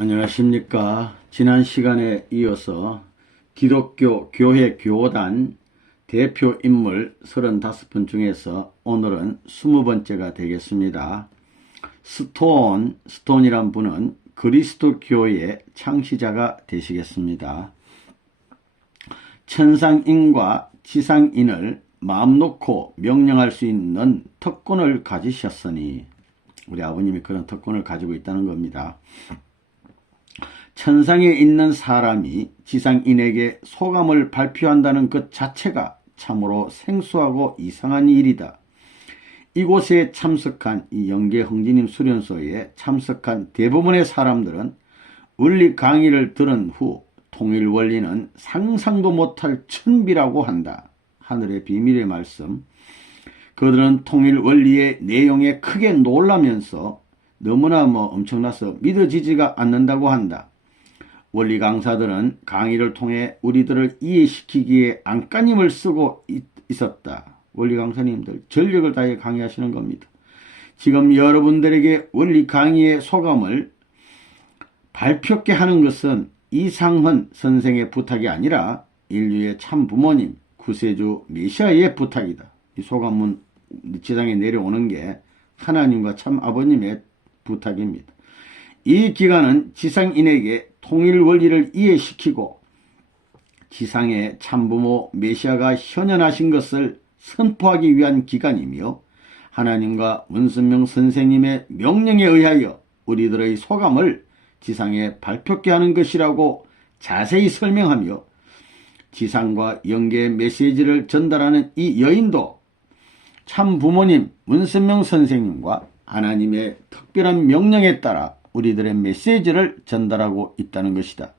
안녕하십니까. 지난 시간에 이어서 기독교 교회 교단 대표 인물 35분 중에서 오늘은 20번째가 되겠습니다. 스톤이란 분은 그리스도 교회의 창시자가 되시겠습니다. 천상인과 지상인을 마음 놓고 명령할 수 있는 특권을 가지셨으니, 우리 아버님이 그런 특권을 가지고 있다는 겁니다. 천상에 있는 사람이 지상인에게 소감을 발표한다는 것 자체가 참으로 생소하고 이상한 일이다. 이곳에 참석한 이 영계흥진님 수련소에 참석한 대부분의 사람들은 원리 강의를 들은 후 통일 원리는 상상도 못할 천비라고 한다. 하늘의 비밀의 말씀. 그들은 통일 원리의 내용에 크게 놀라면서 너무나 엄청나서 믿어지지가 않는다고 한다. 원리 강사들은 강의를 통해 우리들을 이해시키기에 안간힘을 쓰고 있었다. 원리 강사님들 전력을 다해 강의하시는 겁니다. 지금 여러분들에게 원리 강의의 소감을 발표케 하는 것은 이상헌 선생의 부탁이 아니라 인류의 참 부모님 구세주 메시아의 부탁이다. 이 소감은 지상에 내려오는 게 하나님과 참 아버님의 부탁입니다. 이 기간은 지상인에게 통일 원리를 이해시키고 지상의 참부모 메시아가 현현하신 것을 선포하기 위한 기간이며, 하나님과 문선명 선생님의 명령에 의하여 우리들의 소감을 지상에 발표케 하는 것이라고 자세히 설명하며, 지상과 영계의 메시지를 전달하는 이 여인도 참 부모님 문선명 선생님과 하나님의 특별한 명령에 따라 우리들의 메시지를 전달하고 있다는 것이다.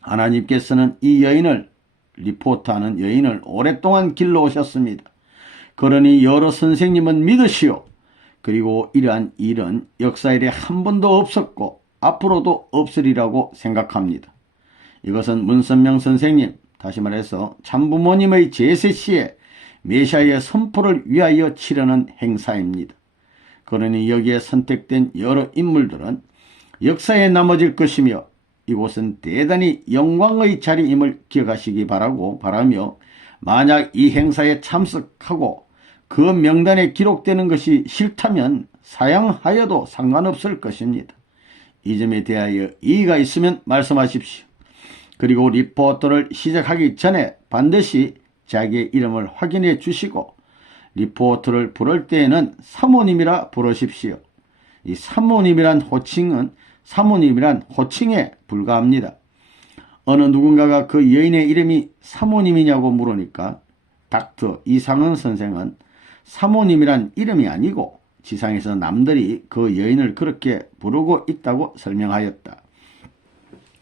하나님께서는 이 여인을, 리포트하는 여인을 오랫동안 길러오셨습니다. 그러니 여러 선생님은 믿으시오. 그리고 이러한 일은 역사 이래 한 번도 없었고 앞으로도 없으리라고 생각합니다. 이것은 문선명 선생님, 다시 말해서 참부모님의 제세시에 메시아의 선포를 위하여 치르는 행사입니다. 그러니 여기에 선택된 여러 인물들은 역사에 남아질 것이며, 이곳은 대단히 영광의 자리임을 기억하시기 바라며, 만약 이 행사에 참석하고 그 명단에 기록되는 것이 싫다면 사양하여도 상관없을 것입니다. 이 점에 대하여 이의가 있으면 말씀하십시오. 그리고 리포터를 시작하기 전에 반드시 자기의 이름을 확인해 주시고 리포터를 부를 때에는 사모님이라 부르십시오. 이 사모님이란 호칭에 불과합니다. 어느 누군가가 그 여인의 이름이 사모님이냐고 물으니까 닥터 이상헌 선생은 사모님이란 이름이 아니고 지상에서 남들이 그 여인을 그렇게 부르고 있다고 설명하였다.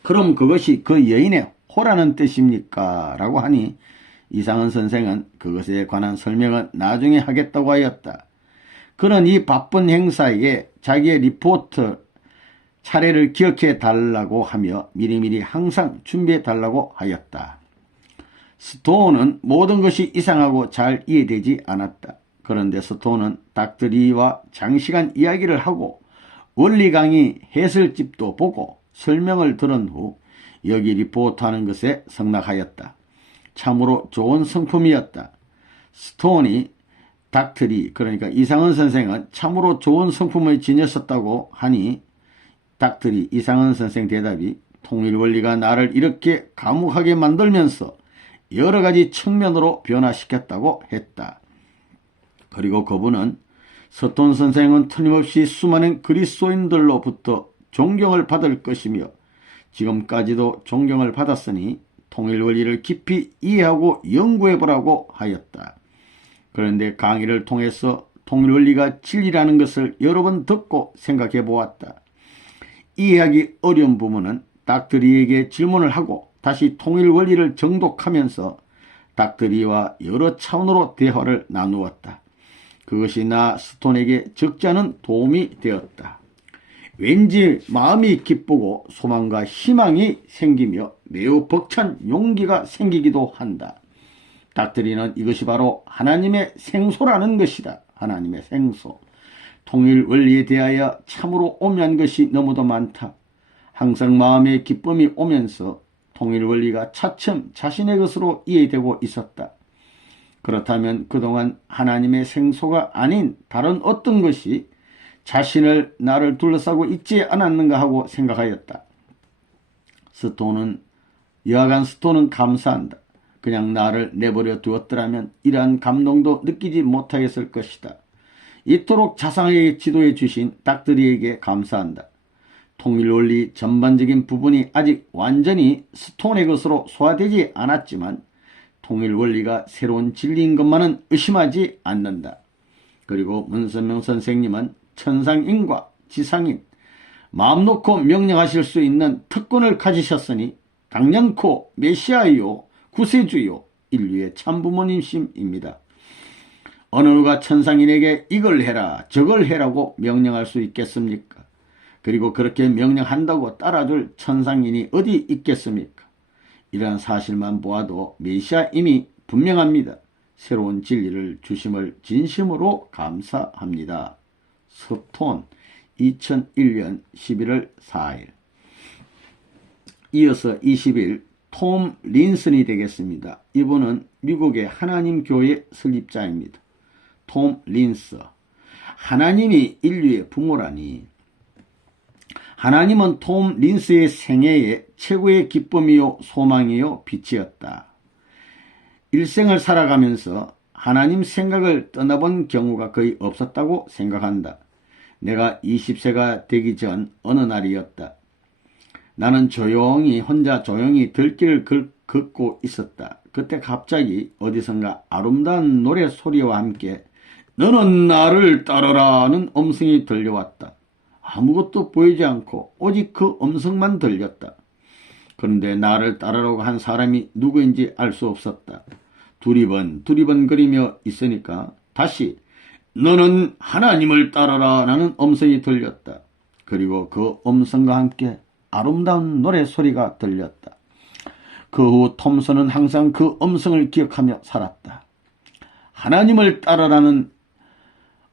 그럼 그것이 그 여인의 호라는 뜻입니까? 라고 하니 이상헌 선생은 그것에 관한 설명은 나중에 하겠다고 하였다. 그는 이 바쁜 행사에 자기의 리포트 차례를 기억해 달라고 하며 미리미리 항상 준비해 달라고 하였다. 스톤은 모든 것이 이상하고 잘 이해되지 않았다. 그런데 스톤은 닥터 리와 장시간 이야기를 하고 원리 강의 해설집도 보고 설명을 들은 후 여기 리포트하는 것에 성낙하였다. 참으로 좋은 성품이었다. 스톤이 닥터 리, 그러니까 이상헌 선생은 참으로 좋은 성품을 지녔었다고 하니 닥터 리, 이상헌 선생 대답이 통일 원리가 나를 이렇게 감옥하게 만들면서 여러 가지 측면으로 변화시켰다고 했다. 그리고 그분은 스톤 선생은 틀림없이 수많은 그리스도인들로부터 존경을 받을 것이며 지금까지도 존경을 받았으니 통일 원리를 깊이 이해하고 연구해보라고 하였다. 그런데 강의를 통해서 통일 원리가 진리라는 것을 여러 번 듣고 생각해 보았다. 이해하기 어려운 부분은 닥터 리에게 질문을 하고 다시 통일 원리를 정독하면서 닥터 리와 여러 차원으로 대화를 나누었다. 그것이 나 스톤에게 적지 않은 도움이 되었다. 왠지 마음이 기쁘고 소망과 희망이 생기며 매우 벅찬 용기가 생기기도 한다. 닥터 리는 이것이 바로 하나님의 생소라는 것이다. 하나님의 생소. 통일 원리에 대하여 참으로 오묘한 것이 너무도 많다. 항상 마음의 기쁨이 오면서 통일 원리가 차츰 자신의 것으로 이해되고 있었다. 그렇다면 그동안 하나님의 생소가 아닌 다른 어떤 것이 자신을 나를 둘러싸고 있지 않았는가 하고 생각하였다. 여하간 스톤은 감사한다. 그냥 나를 내버려 두었더라면 이러한 감동도 느끼지 못하였을 것이다. 이토록 자상하게 지도해 주신 닥터리에게 감사한다. 통일원리 전반적인 부분이 아직 완전히 스톤의 것으로 소화되지 않았지만 통일원리가 새로운 진리인 것만은 의심하지 않는다. 그리고 문선명 선생님은 천상인과 지상인, 마음 놓고 명령하실 수 있는 특권을 가지셨으니 당연코 메시아이요 구세주요 인류의 참부모님심입니다. 어느 누가 천상인에게 이걸 해라 저걸 해라고 명령할 수 있겠습니까? 그리고 그렇게 명령한다고 따라줄 천상인이 어디 있겠습니까? 이러한 사실만 보아도 메시아임이 분명합니다. 새로운 진리를 주심을 진심으로 감사합니다. 스톤 2001년 11월 4일. 이어서 20일 톰 린슨이 되겠습니다. 이분은 미국의 하나님 교회 설립자입니다. 톰 린슨. 하나님이 인류의 부모라니. 하나님은 톰 린슨의 생애의 최고의 기쁨이요 소망이요 빛이었다. 일생을 살아가면서 하나님 생각을 떠나본 경우가 거의 없었다고 생각한다. 내가 20세가 되기 전 어느 날이었다. 나는 혼자 조용히 들길을 걷고 있었다. 그때 갑자기 어디선가 아름다운 노래 소리와 함께 너는 나를 따르라는 음성이 들려왔다. 아무것도 보이지 않고 오직 그 음성만 들렸다. 그런데 나를 따르라고 한 사람이 누구인지 알 수 없었다. 두리번거리며 있으니까 다시 너는 하나님을 따르라 라는 음성이 들렸다. 그리고 그 음성과 함께 아름다운 노래 소리가 들렸다. 그 후 톰슨은 항상 그 음성을 기억하며 살았다. 하나님을 따르라는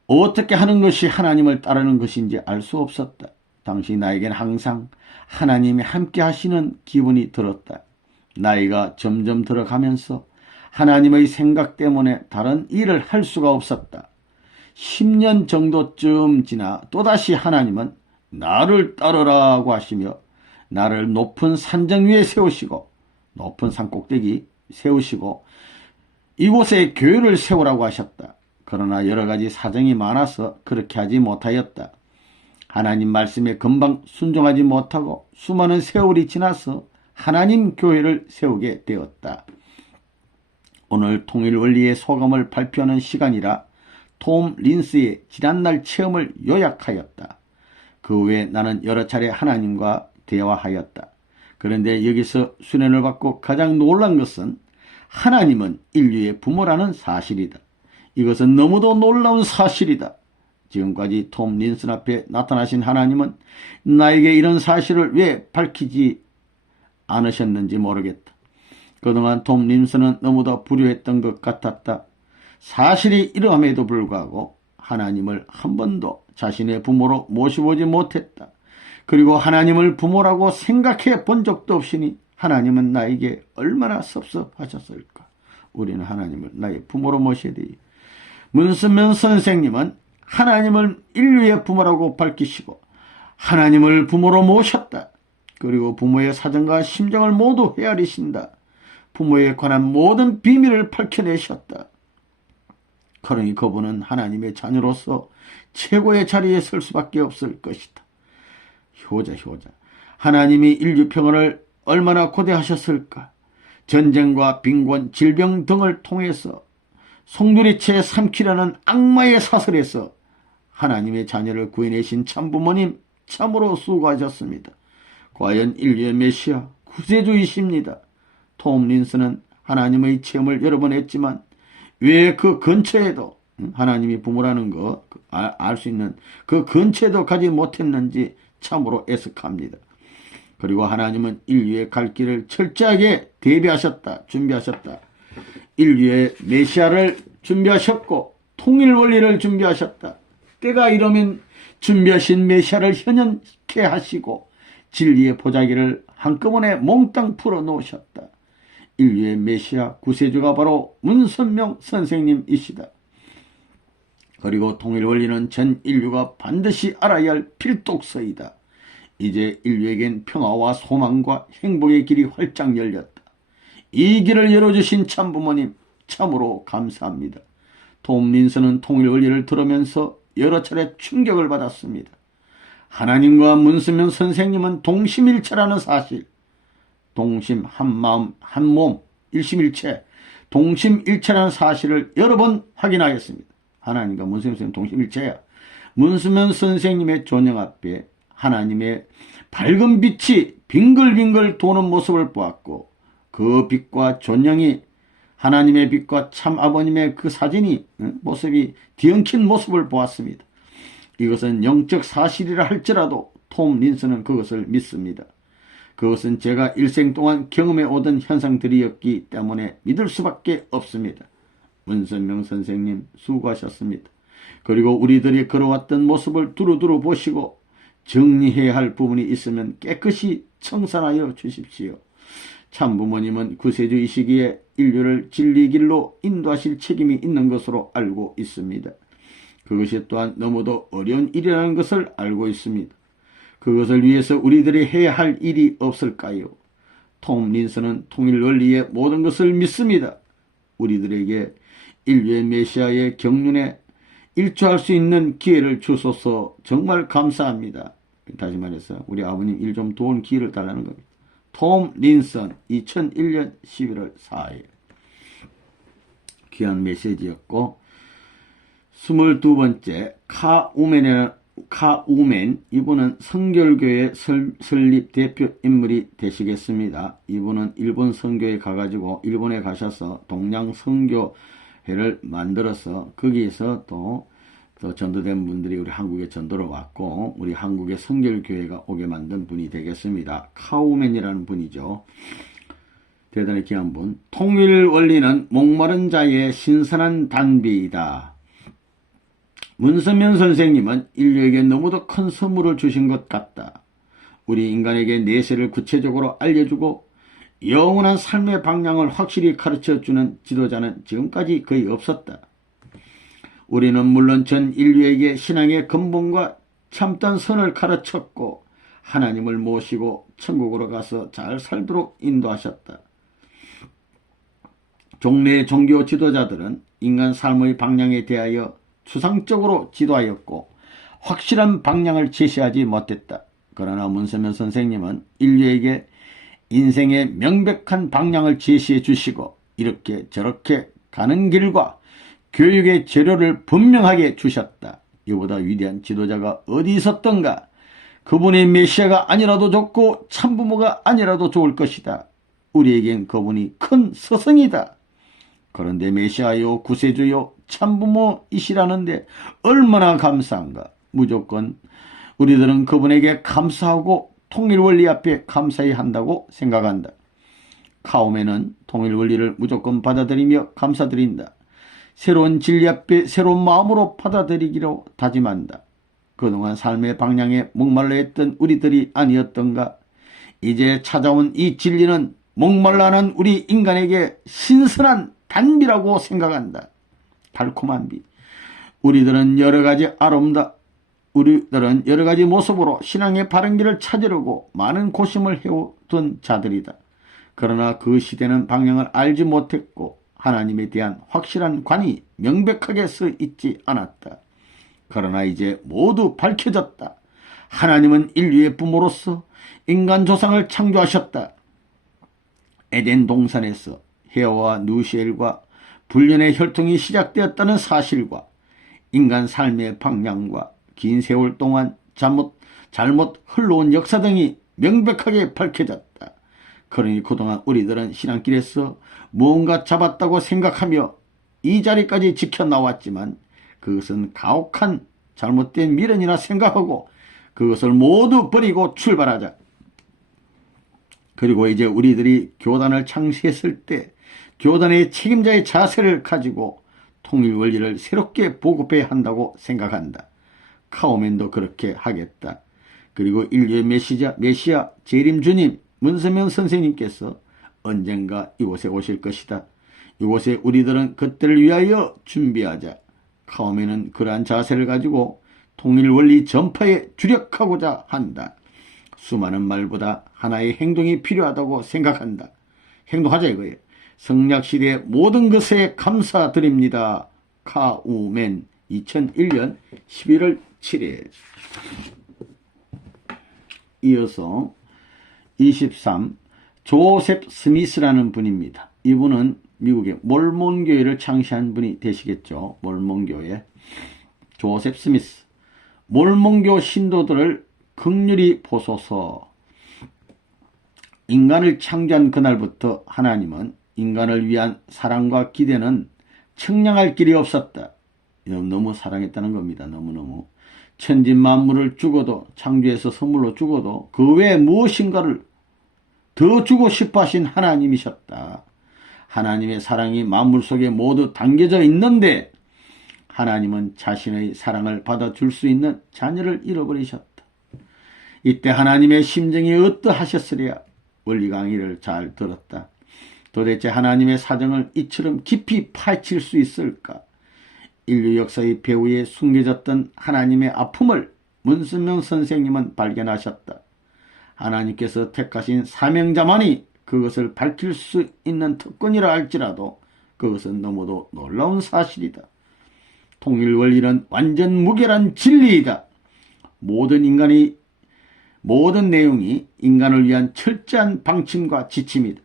어떻게 하는 것이 하나님을 따르는 것인지 알 수 없었다. 당시 나에겐 항상 하나님이 함께 하시는 기분이 들었다. 나이가 점점 들어가면서 하나님의 생각 때문에 다른 일을 할 수가 없었다. 10년 정도쯤 지나 또다시 하나님은 나를 따르라고 하시며 나를 높은 산정 위에 세우시고 높은 산 꼭대기 세우시고 이곳에 교회를 세우라고 하셨다. 그러나 여러 가지 사정이 많아서 그렇게 하지 못하였다. 하나님 말씀에 금방 순종하지 못하고 수많은 세월이 지나서 하나님 교회를 세우게 되었다. 오늘 통일원리의 소감을 발표하는 시간이라 톰 린스의 지난날 체험을 요약하였다. 그 후에 나는 여러 차례 하나님과 대화하였다. 그런데 여기서 수련을 받고 가장 놀란 것은 하나님은 인류의 부모라는 사실이다. 이것은 너무도 놀라운 사실이다. 지금까지 톰 린슨 앞에 나타나신 하나님은 나에게 이런 사실을 왜 밝히지 않으셨는지 모르겠다. 그동안 톰 린슨은 너무도 불효했던 것 같았다. 사실이 이러함에도 불구하고 하나님을 한 번도 자신의 부모로 모셔보지 못했다. 그리고 하나님을 부모라고 생각해 본 적도 없으니 하나님은 나에게 얼마나 섭섭하셨을까. 우리는 하나님을 나의 부모로 모셔야 돼. 문선명 선생님은 하나님을 인류의 부모라고 밝히시고 하나님을 부모로 모셨다. 그리고 부모의 사정과 심정을 모두 헤아리신다. 부모에 관한 모든 비밀을 밝혀내셨다. 그러니 그분은 하나님의 자녀로서 최고의 자리에 설 수밖에 없을 것이다. 효자. 하나님이 인류 평화를 얼마나 고대하셨을까. 전쟁과 빈곤, 질병 등을 통해서 송두리째 삼키려는 악마의 사슬에서 하나님의 자녀를 구해내신 참부모님 참으로 수고하셨습니다. 과연 인류의 메시아 구세주이십니다. 톰 린슨은 하나님의 체험을 여러 번 했지만 왜 그 근처에도 하나님이 부모라는 거 알 수 있는 그 근처에도 가지 못했는지 참으로 애석합니다. 그리고 하나님은 인류의 갈 길을 철저하게 대비하셨다. 준비하셨다. 인류의 메시아를 준비하셨고 통일 원리를 준비하셨다. 때가 이르면 준비하신 메시아를 현현케 하시고 진리의 보자기를 한꺼번에 몽땅 풀어놓으셨다. 인류의 메시아 구세주가 바로 문선명 선생님이시다. 그리고 통일원리는 전 인류가 반드시 알아야 할 필독서이다. 이제 인류에겐 평화와 소망과 행복의 길이 활짝 열렸다. 이 길을 열어주신 참부모님 참으로 감사합니다. 톰 린슨은 통일원리를 들으면서 여러 차례 충격을 받았습니다. 하나님과 문선명 선생님은 동심일체라는 사실, 동심 한마음 한몸 일심일체, 동심일체라는 사실을 여러 번 확인하였습니다. 하나님과 문선명 선생님 동심일체야. 문선명 선생님의 조명 앞에 하나님의 밝은 빛이 빙글빙글 도는 모습을 보았고, 그 빛과 존영이 하나님의 빛과 참 아버님의 그 사진이 모습이 뒤엉킨 모습을 보았습니다. 이것은 영적 사실이라 할지라도 톰 린슨은 그것을 믿습니다. 그것은 제가 일생 동안 경험해 오던 현상들이었기 때문에 믿을 수밖에 없습니다. 문선명 선생님 수고하셨습니다. 그리고 우리들이 걸어왔던 모습을 두루두루 보시고 정리해야 할 부분이 있으면 깨끗이 청산하여 주십시오. 참부모님은 구세주 이 시기에 인류를 진리길로 인도하실 책임이 있는 것으로 알고 있습니다. 그것이 또한 너무도 어려운 일이라는 것을 알고 있습니다. 그것을 위해서 우리들이 해야 할 일이 없을까요? 톰 린슨은 통일 원리의 모든 것을 믿습니다. 우리들에게 인류의 메시아의 경륜에 일조할 수 있는 기회를 주소서. 정말 감사합니다. 다시 말해서 우리 아버님 일 좀 도운 기회를 달라는 겁니다. 톰 린슨 2001년 11월 4일 귀한 메시지였고, 22번째 카우멘, 이분은 성결교회 설립 대표 인물이 되시겠습니다. 이분은 일본 선교에 가가지고 일본에 가셔서 동양 선교회를 만들어서 거기에서 또 전도된 분들이 우리 한국에 전도로 왔고 우리 한국의 성결교회가 오게 만든 분이 되겠습니다. 카우멘이라는 분이죠. 대단히 귀한 분. 통일 원리는 목마른 자의 신선한 단비이다. 문선명 선생님은 인류에게 너무도 큰 선물을 주신 것 같다. 우리 인간에게 내세를 구체적으로 알려주고 영원한 삶의 방향을 확실히 가르쳐주는 지도자는 지금까지 거의 없었다. 우리는 물론 전 인류에게 신앙의 근본과 참된 선을 가르쳤고 하나님을 모시고 천국으로 가서 잘 살도록 인도하셨다. 종래의 종교 지도자들은 인간 삶의 방향에 대하여 추상적으로 지도하였고 확실한 방향을 제시하지 못했다. 그러나 문선명 선생님은 인류에게 인생의 명백한 방향을 제시해 주시고 이렇게 저렇게 가는 길과 교육의 재료를 분명하게 주셨다. 이보다 위대한 지도자가 어디 있었던가. 그분의 메시아가 아니라도 좋고 참부모가 아니라도 좋을 것이다. 우리에겐 그분이 큰 스승이다. 그런데 메시아요 구세주요 참부모이시라는데 얼마나 감사한가. 무조건 우리들은 그분에게 감사하고 통일원리 앞에 감사해야 한다고 생각한다. 카오멘은 통일원리를 무조건 받아들이며 감사드린다. 새로운 진리 앞에 새로운 마음으로 받아들이기로 다짐한다. 그동안 삶의 방향에 목말라 했던 우리들이 아니었던가. 이제 찾아온 이 진리는 목말라는 우리 인간에게 신선한 단비라고 생각한다. 달콤한 비. 우리들은 여러 가지 모습으로 신앙의 바른 길을 찾으려고 많은 고심을 해오던 자들이다. 그러나 그 시대는 방향을 알지 못했고 하나님에 대한 확실한 관이 명백하게 서 있지 않았다. 그러나 이제 모두 밝혀졌다. 하나님은 인류의 부모로서 인간 조상을 창조하셨다. 에덴 동산에서 헤아와 누시엘과 불륜의 혈통이 시작되었다는 사실과 인간 삶의 방향과 긴 세월 동안 잘못 흘러온 역사 등이 명백하게 밝혀졌다. 그러니 그동안 우리들은 신앙길에서 무언가 잡았다고 생각하며 이 자리까지 지켜나왔지만 그것은 가혹한 잘못된 미련이라 생각하고 그것을 모두 버리고 출발하자. 그리고 이제 우리들이 교단을 창시했을 때 교단의 책임자의 자세를 가지고 통일 원리를 새롭게 보급해야 한다고 생각한다. 카오멘도 그렇게 하겠다. 그리고 인류의 메시아 재림 주님 문선명 선생님께서 언젠가 이곳에 오실 것이다. 이곳에 우리들은 그때를 위하여 준비하자. 카오미는 그러한 자세를 가지고 통일 원리 전파에 주력하고자 한다. 수많은 말보다 하나의 행동이 필요하다고 생각한다. 행동하자 이거예요. 성약시대의 모든 것에 감사드립니다. 카우맨 2001년 11월 7일. 이어서 23 조셉 스미스라는 분입니다. 이분은 미국의 몰몬교회를 창시한 분이 되시겠죠. 몰몬교회 조셉 스미스. 몰몬교 신도들을 긍휼히 보소서. 인간을 창조한 그날부터 하나님은 인간을 위한 사랑과 기대는 측량할 길이 없었다. 너무 사랑했다는 겁니다. 너무너무. 천지 만물을 주고도, 창조해서 선물로 주고도 그 외에 무엇인가를 더 주고 싶어 하신 하나님이셨다. 하나님의 사랑이 만물 속에 모두 담겨져 있는데 하나님은 자신의 사랑을 받아줄 수 있는 자녀를 잃어버리셨다. 이때 하나님의 심정이 어떠하셨으랴. 원리 강의를 잘 들었다. 도대체 하나님의 사정을 이처럼 깊이 파헤칠 수 있을까? 인류 역사의 배후에 숨겨졌던 하나님의 아픔을 문선명 선생님은 발견하셨다. 하나님께서 택하신 사명자만이 그것을 밝힐 수 있는 특권이라 할지라도 그것은 너무도 놀라운 사실이다. 통일 원리는 완전 무결한 진리이다. 모든 내용이 인간을 위한 철저한 방침과 지침이다.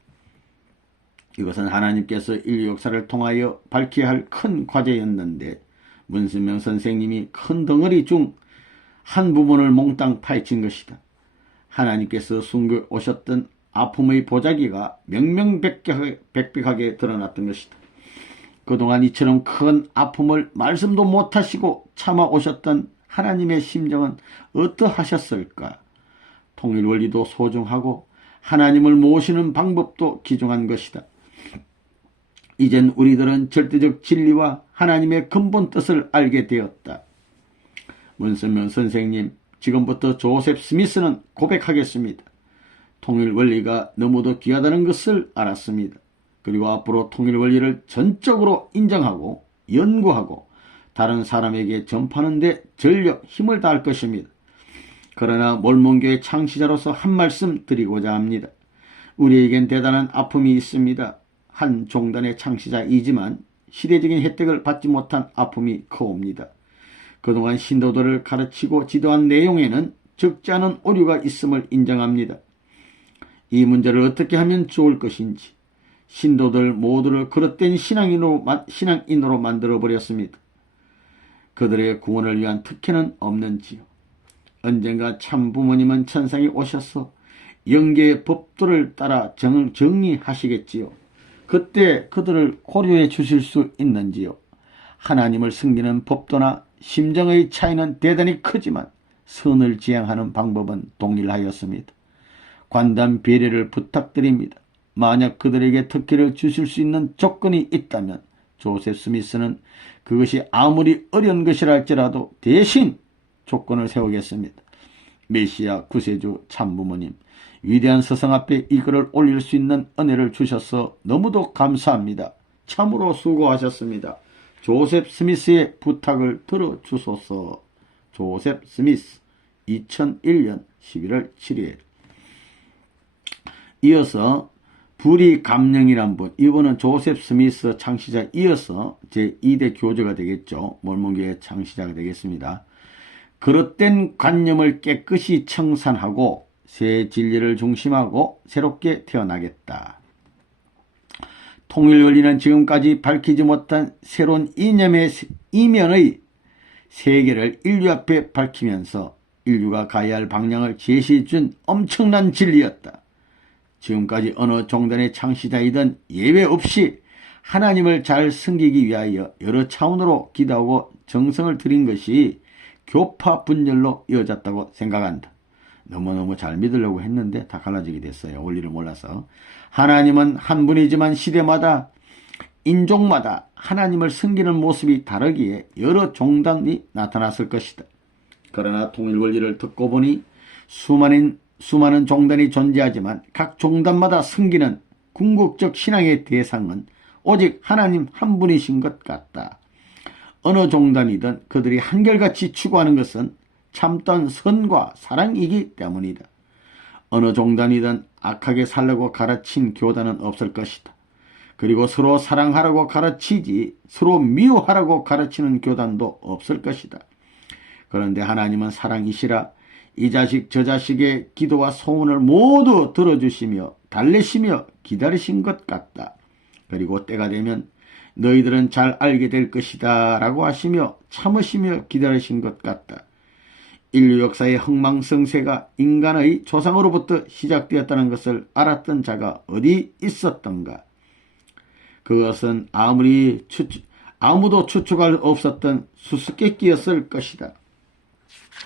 이것은 하나님께서 인류 역사를 통하여 밝혀야 할 큰 과제였는데 문선명 선생님이 큰 덩어리 중 한 부분을 몽땅 파헤친 것이다. 하나님께서 숨겨 오셨던 아픔의 보자기가 명명백백하게 드러났던 것이다. 그동안 이처럼 큰 아픔을 말씀도 못하시고 참아오셨던 하나님의 심정은 어떠하셨을까? 통일 원리도 소중하고 하나님을 모시는 방법도 귀중한 것이다. 이젠 우리들은 절대적 진리와 하나님의 근본 뜻을 알게 되었다. 문선명 선생님, 지금부터 조셉 스미스는 고백하겠습니다. 통일 원리가 너무도 귀하다는 것을 알았습니다. 그리고 앞으로 통일 원리를 전적으로 인정하고 연구하고 다른 사람에게 전파하는 데 전력 힘을 다할 것입니다. 그러나 몰몬교회 창시자로서 한 말씀 드리고자 합니다. 우리에겐 대단한 아픔이 있습니다. 한 종단의 창시자이지만 시대적인 혜택을 받지 못한 아픔이 커옵니다. 그동안 신도들을 가르치고 지도한 내용에는 적지 않은 오류가 있음을 인정합니다. 이 문제를 어떻게 하면 좋을 것인지 신도들 모두를 그릇된 신앙인으로 만들어버렸습니다. 그들의 구원을 위한 특혜는 없는지요. 언젠가 참 부모님은 천상에 오셔서 영계의 법도를 따라 정리하시겠지요. 그때 그들을 고려해 주실 수 있는지요. 하나님을 섬기는 법도나 심정의 차이는 대단히 크지만 선을 지향하는 방법은 동일하였습니다. 관단 배려를 부탁드립니다. 만약 그들에게 특혜를 주실 수 있는 조건이 있다면 조셉 스미스는 그것이 아무리 어려운 것이라 할지라도 대신 조건을 세우겠습니다. 메시아 구세주 참부모님, 위대한 서성 앞에 이 글을 올릴 수 있는 은혜를 주셔서 너무도 감사합니다. 참으로 수고하셨습니다. 조셉 스미스의 부탁을 들어주소서. 조셉 스미스 2001년 11월 7일. 이어서 불이 감령이란 분, 이분은 조셉 스미스 창시자 이어서 제2대 교주가 되겠죠. 몰몬교회 창시자가 되겠습니다. 그릇된 관념을 깨끗이 청산하고 새 진리를 중심하고 새롭게 태어나겠다. 통일 원리는 지금까지 밝히지 못한 새로운 이면의 세계를 인류 앞에 밝히면서 인류가 가야 할 방향을 제시해준 엄청난 진리였다. 지금까지 어느 종단의 창시자이든 예외 없이 하나님을 잘 섬기기 위하여 여러 차원으로 기도하고 정성을 들인 것이 교파 분열로 이어졌다고 생각한다. 너무너무 잘 믿으려고 했는데 다 갈라지게 됐어요. 원리를 몰라서. 하나님은 한 분이지만 시대마다 인종마다 하나님을 섬기는 모습이 다르기에 여러 종단이 나타났을 것이다. 그러나 통일 원리를 듣고 보니 수많은 종단이 존재하지만 각 종단마다 섬기는 궁극적 신앙의 대상은 오직 하나님 한 분이신 것 같다. 어느 종단이든 그들이 한결같이 추구하는 것은 참된 선과 사랑이기 때문이다. 어느 종단이든 악하게 살려고 가르친 교단은 없을 것이다. 그리고 서로 사랑하라고 가르치지 서로 미워하라고 가르치는 교단도 없을 것이다. 그런데 하나님은 사랑이시라 이 자식 저 자식의 기도와 소원을 모두 들어주시며 달래시며 기다리신 것 같다. 그리고 때가 되면 너희들은 잘 알게 될 것이다 라고 하시며 참으시며 기다리신 것 같다. 인류 역사의 흥망성쇠가 인간의 조상으로부터 시작되었다는 것을 알았던 자가 어디 있었던가. 그것은 아무도 추측할 없었던 수수께끼였을 것이다.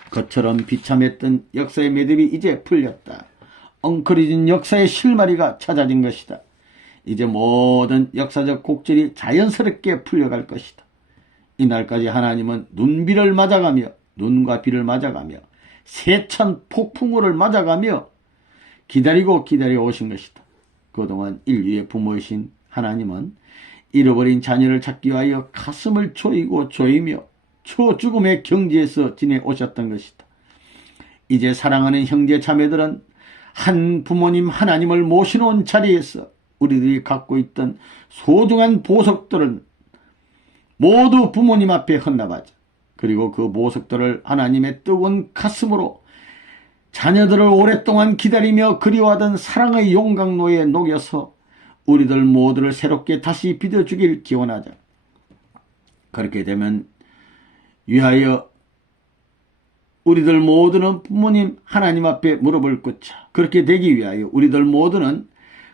그처럼 비참했던 역사의 매듭이 이제 풀렸다. 엉클어진 역사의 실마리가 찾아진 것이다. 이제 모든 역사적 곡절이 자연스럽게 풀려갈 것이다. 이날까지 하나님은 눈비를 맞아가며 눈과 비를 맞아가며 세찬 폭풍우를 맞아가며 기다려 오신 것이다. 그동안 인류의 부모이신 하나님은 잃어버린 자녀를 찾기 위하여 가슴을 조이며 초죽음의 경지에서 지내오셨던 것이다. 이제 사랑하는 형제 자매들은 한 부모님 하나님을 모셔놓은 자리에서 우리들이 갖고 있던 소중한 보석들은 모두 부모님 앞에 헌납하자. 그리고 그 보석들을 하나님의 뜨거운 가슴으로 자녀들을 오랫동안 기다리며 그리워하던 사랑의 용광로에 녹여서 우리들 모두를 새롭게 다시 빚어주길 기원하자. 그렇게 되면 위하여 우리들 모두는 부모님 하나님 앞에 무릎을 꿇자. 그렇게 되기 위하여 우리들 모두는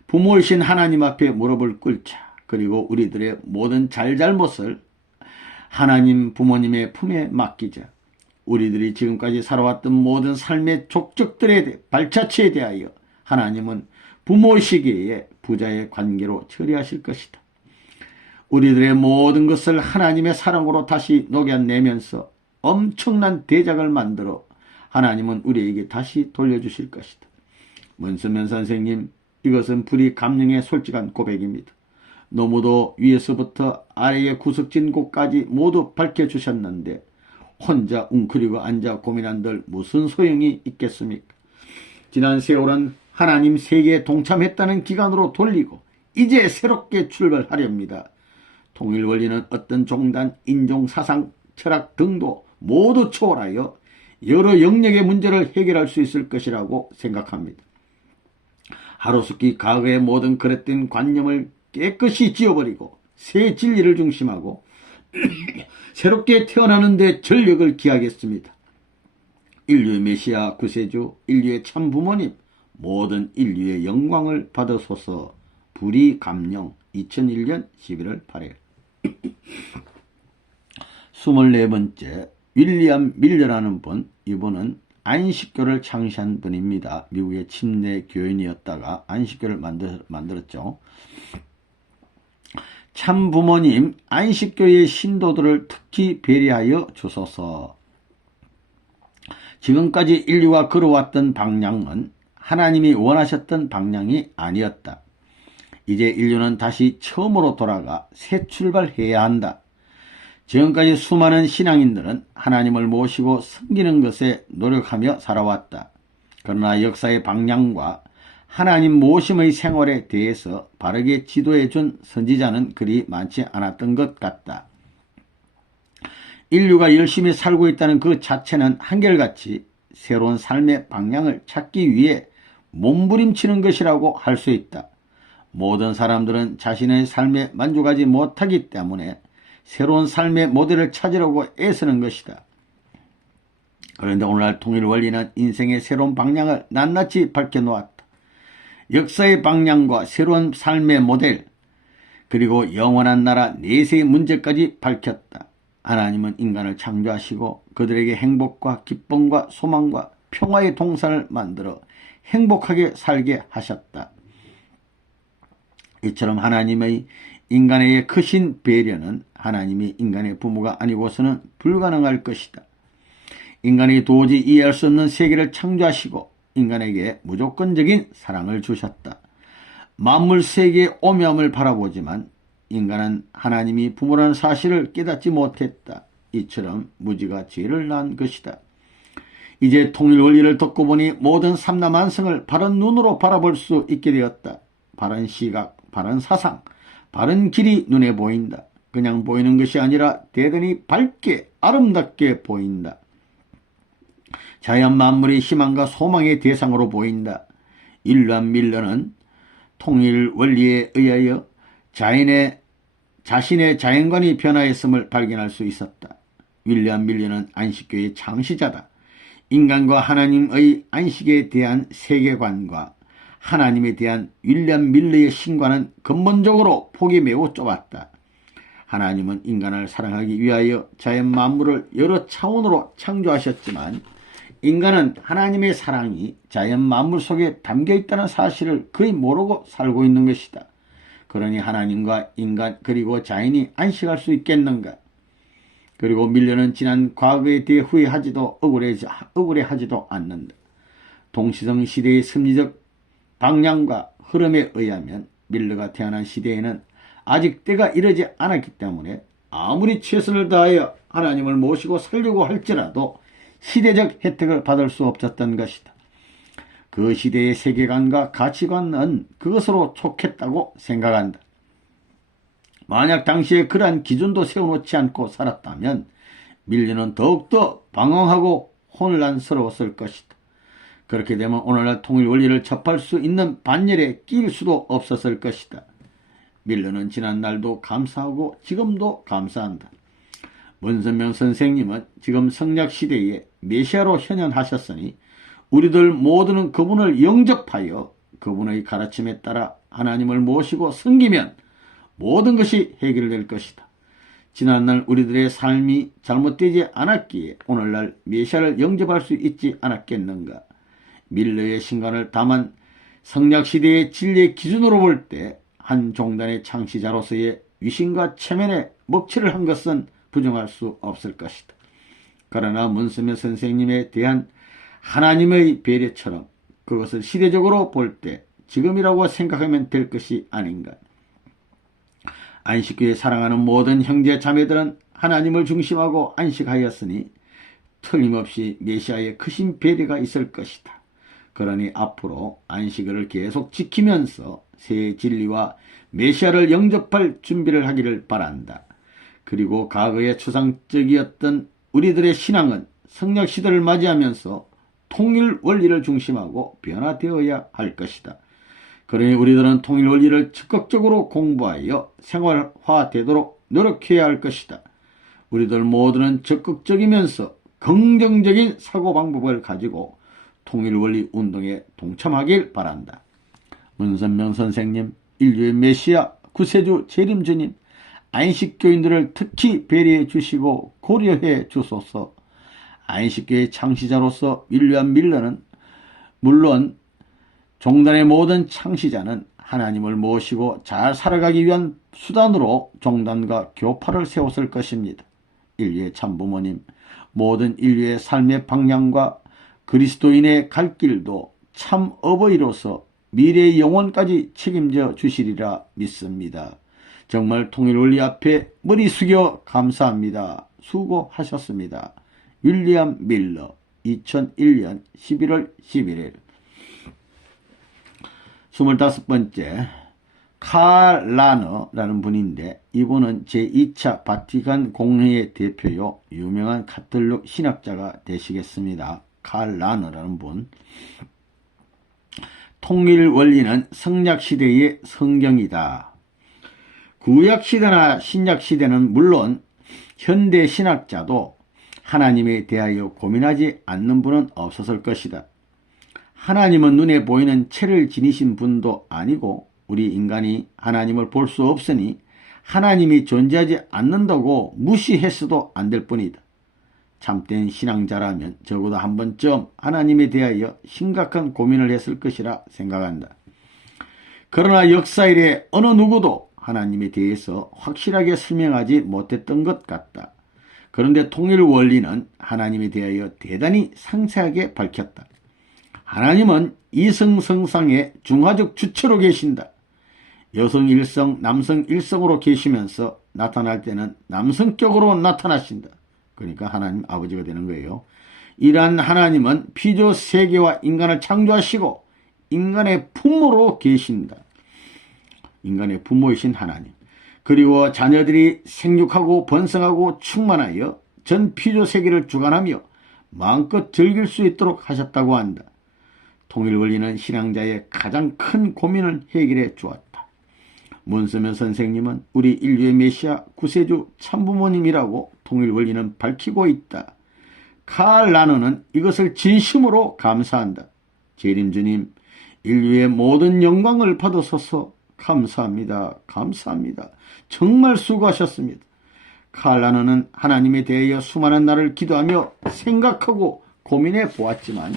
부모이신 하나님 앞에 무릎을 꿇자. 그리고 우리들의 모든 잘잘못을 하나님 부모님의 품에 맡기자. 우리들이 지금까지 살아왔던 모든 삶의 족적들의 발자취에 대하여 하나님은 부모시기에 부자의 관계로 처리하실 것이다. 우리들의 모든 것을 하나님의 사랑으로 다시 녹여내면서 엄청난 대작을 만들어 하나님은 우리에게 다시 돌려주실 것이다. 문선면 선생님, 이것은 불이 감령의 솔직한 고백입니다. 너무도 위에서부터 아래의 구석진 곳까지 모두 밝혀주셨는데 혼자 웅크리고 앉아 고민한들 무슨 소용이 있겠습니까? 지난 세월은 하나님 세계에 동참했다는 기간으로 돌리고 이제 새롭게 출발하렵니다. 통일원리는 어떤 종단, 인종, 사상, 철학 등도 모두 초월하여 여러 영역의 문제를 해결할 수 있을 것이라고 생각합니다. 하루속히 과거의 모든 그릇된 관념을 깨끗이 지워버리고 새 진리를 중심하고 새롭게 태어나는 데 전력을 기하겠습니다. 인류의 메시아 구세주, 인류의 참 부모님, 모든 인류의 영광을 받으소서. 불이 감령 2001년 11월 8일 24번째 윌리엄 밀러라는 분, 이분은 안식교를 창시한 분입니다. 미국의 침례 교인이었다가 안식교를 만들었죠. 참 부모님, 안식교의 신도들을 특히 배려하여 주소서. 지금까지 인류가 걸어왔던 방향은 하나님이 원하셨던 방향이 아니었다. 이제 인류는 다시 처음으로 돌아가 새 출발해야 한다. 지금까지 수많은 신앙인들은 하나님을 모시고 섬기는 것에 노력하며 살아왔다. 그러나 역사의 방향과 하나님 모심의 생활에 대해서 바르게 지도해준 선지자는 그리 많지 않았던 것 같다. 인류가 열심히 살고 있다는 그 자체는 한결같이 새로운 삶의 방향을 찾기 위해 몸부림치는 것이라고 할 수 있다. 모든 사람들은 자신의 삶에 만족하지 못하기 때문에 새로운 삶의 모델을 찾으려고 애쓰는 것이다. 그런데 오늘날 통일원리는 인생의 새로운 방향을 낱낱이 밝혀놓았다. 역사의 방향과 새로운 삶의 모델, 그리고 영원한 나라 내세의 문제까지 밝혔다. 하나님은 인간을 창조하시고 그들에게 행복과 기쁨과 소망과 평화의 동산을 만들어 행복하게 살게 하셨다. 이처럼 하나님의 인간에게 크신 배려는 하나님이 인간의 부모가 아니고서는 불가능할 것이다. 인간이 도저히 이해할 수 없는 세계를 창조하시고 인간에게 무조건적인 사랑을 주셨다. 만물 세계의 오묘함을 바라보지만 인간은 하나님이 부모라는 사실을 깨닫지 못했다. 이처럼 무지가 죄를 낳은 것이다. 이제 통일 원리를 듣고 보니 모든 삼라만성을 바른 눈으로 바라볼 수 있게 되었다. 바른 시각, 바른 사상, 바른 길이 눈에 보인다. 그냥 보이는 것이 아니라 대단히 밝게 아름답게 보인다. 자연 만물의 희망과 소망의 대상으로 보인다. 윌리엄 밀러는 통일 원리에 의하여 자신의 자연관이 변화했음을 발견할 수 있었다. 윌리엄 밀러는 안식교의 창시자다. 인간과 하나님의 안식에 대한 세계관과 하나님에 대한 윌리엄 밀러의 신과는 근본적으로 폭이 매우 좁았다. 하나님은 인간을 사랑하기 위하여 자연 만물을 여러 차원으로 창조하셨지만 인간은 하나님의 사랑이 자연 만물 속에 담겨있다는 사실을 거의 모르고 살고 있는 것이다. 그러니 하나님과 인간 그리고 자연이 안식할 수 있겠는가? 그리고 밀려는 지난 과거에 대해 후회하지도 억울해하지도 않는다. 동시성 시대의 심리적 방향과 흐름에 의하면 밀러가 태어난 시대에는 아직 때가 이르지 않았기 때문에 아무리 최선을 다하여 하나님을 모시고 살려고 할지라도 시대적 혜택을 받을 수 없었던 것이다. 그 시대의 세계관과 가치관은 그것으로 촉했다고 생각한다. 만약 당시에 그러한 기준도 세워놓지 않고 살았다면 밀려는 더욱더 방황하고 혼란스러웠을 것이다. 그렇게 되면 오늘날 통일 원리를 접할 수 있는 반열에 끼일 수도 없었을 것이다. 밀러는 지난날도 감사하고 지금도 감사한다. 문선명 선생님은 지금 성약시대에 메시아로 현현하셨으니 우리들 모두는 그분을 영접하여 그분의 가르침에 따라 하나님을 모시고 섬기면 모든 것이 해결될 것이다. 지난날 우리들의 삶이 잘못되지 않았기에 오늘날 메시아를 영접할 수 있지 않았겠는가. 밀러의 신간을 담은 성약시대의 진리의 기준으로 볼 때 한 종단의 창시자로서의 위신과 체면에 먹칠을 한 것은 부정할 수 없을 것이다. 그러나 문선명 선생님에 대한 하나님의 배려처럼 그것을 시대적으로 볼 때 지금이라고 생각하면 될 것이 아닌가. 안식교에 사랑하는 모든 형제 자매들은 하나님을 중심하고 안식하였으니 틀림없이 메시아의 크신 배려가 있을 것이다. 그러니 앞으로 안식일을 계속 지키면서 새 진리와 메시아를 영접할 준비를 하기를 바란다. 그리고 과거의 추상적이었던 우리들의 신앙은 성약시대를 맞이하면서 통일 원리를 중심하고 변화되어야 할 것이다. 그러니 우리들은 통일 원리를 적극적으로 공부하여 생활화되도록 노력해야 할 것이다. 우리들 모두는 적극적이면서 긍정적인 사고방법을 가지고 통일 원리 운동에 동참하길 바란다. 문선명 선생님, 인류의 메시아, 구세주 재림주님, 안식교인들을 특히 배려해 주시고 고려해 주소서. 안식교의 창시자로서 윌리엄 밀러는 물론 종단의 모든 창시자는 하나님을 모시고 잘 살아가기 위한 수단으로 종단과 교파를 세웠을 것입니다. 인류의 참부모님, 모든 인류의 삶의 방향과 그리스도인의 갈 길도 참 어버이로서 미래의 영혼까지 책임져 주시리라 믿습니다. 정말 통일원리 앞에 머리 숙여 감사합니다. 수고하셨습니다. 윌리엄 밀러 2001년 11월 11일 25번째 칼 라너라는 분인데 이분은 제2차 바티칸 공회의 대표요 유명한 카톨릭 신학자가 되시겠습니다. 칼 라너라는 분. 통일 원리는 성약시대의 성경이다. 구약시대나 신약시대는 물론 현대 신학자도 하나님에 대하여 고민하지 않는 분은 없었을 것이다. 하나님은 눈에 보이는 채를 지니신 분도 아니고 우리 인간이 하나님을 볼 수 없으니 하나님이 존재하지 않는다고 무시했어도 안 될 뿐이다. 참된 신앙자라면 적어도 한 번쯤 하나님에 대하여 심각한 고민을 했을 것이라 생각한다. 그러나 역사 이래 어느 누구도 하나님에 대해서 확실하게 설명하지 못했던 것 같다. 그런데 통일 원리는 하나님에 대하여 대단히 상세하게 밝혔다. 하나님은 이성성상의 중화적 주체로 계신다. 여성 일성, 남성 일성으로 계시면서 나타날 때는 남성격으로 나타나신다. 그러니까 하나님 아버지가 되는 거예요. 이러한 하나님은 피조 세계와 인간을 창조하시고 인간의 부모로 계신다. 인간의 부모이신 하나님. 그리고 자녀들이 생육하고 번성하고 충만하여 전 피조 세계를 주관하며 마음껏 즐길 수 있도록 하셨다고 한다. 통일 원리는 신앙자의 가장 큰 고민을 해결해 주었다. 문서면 선생님은 우리 인류의 메시아 구세주 참부모님이라고 통일 원리는 밝히고 있다. 칼 라너는 이것을 진심으로 감사한다. 재림주님, 인류의 모든 영광을 받으소서. 감사합니다. 감사합니다. 정말 수고하셨습니다. 칼 라너는 하나님에 대하여 수많은 날을 기도하며 생각하고 고민해 보았지만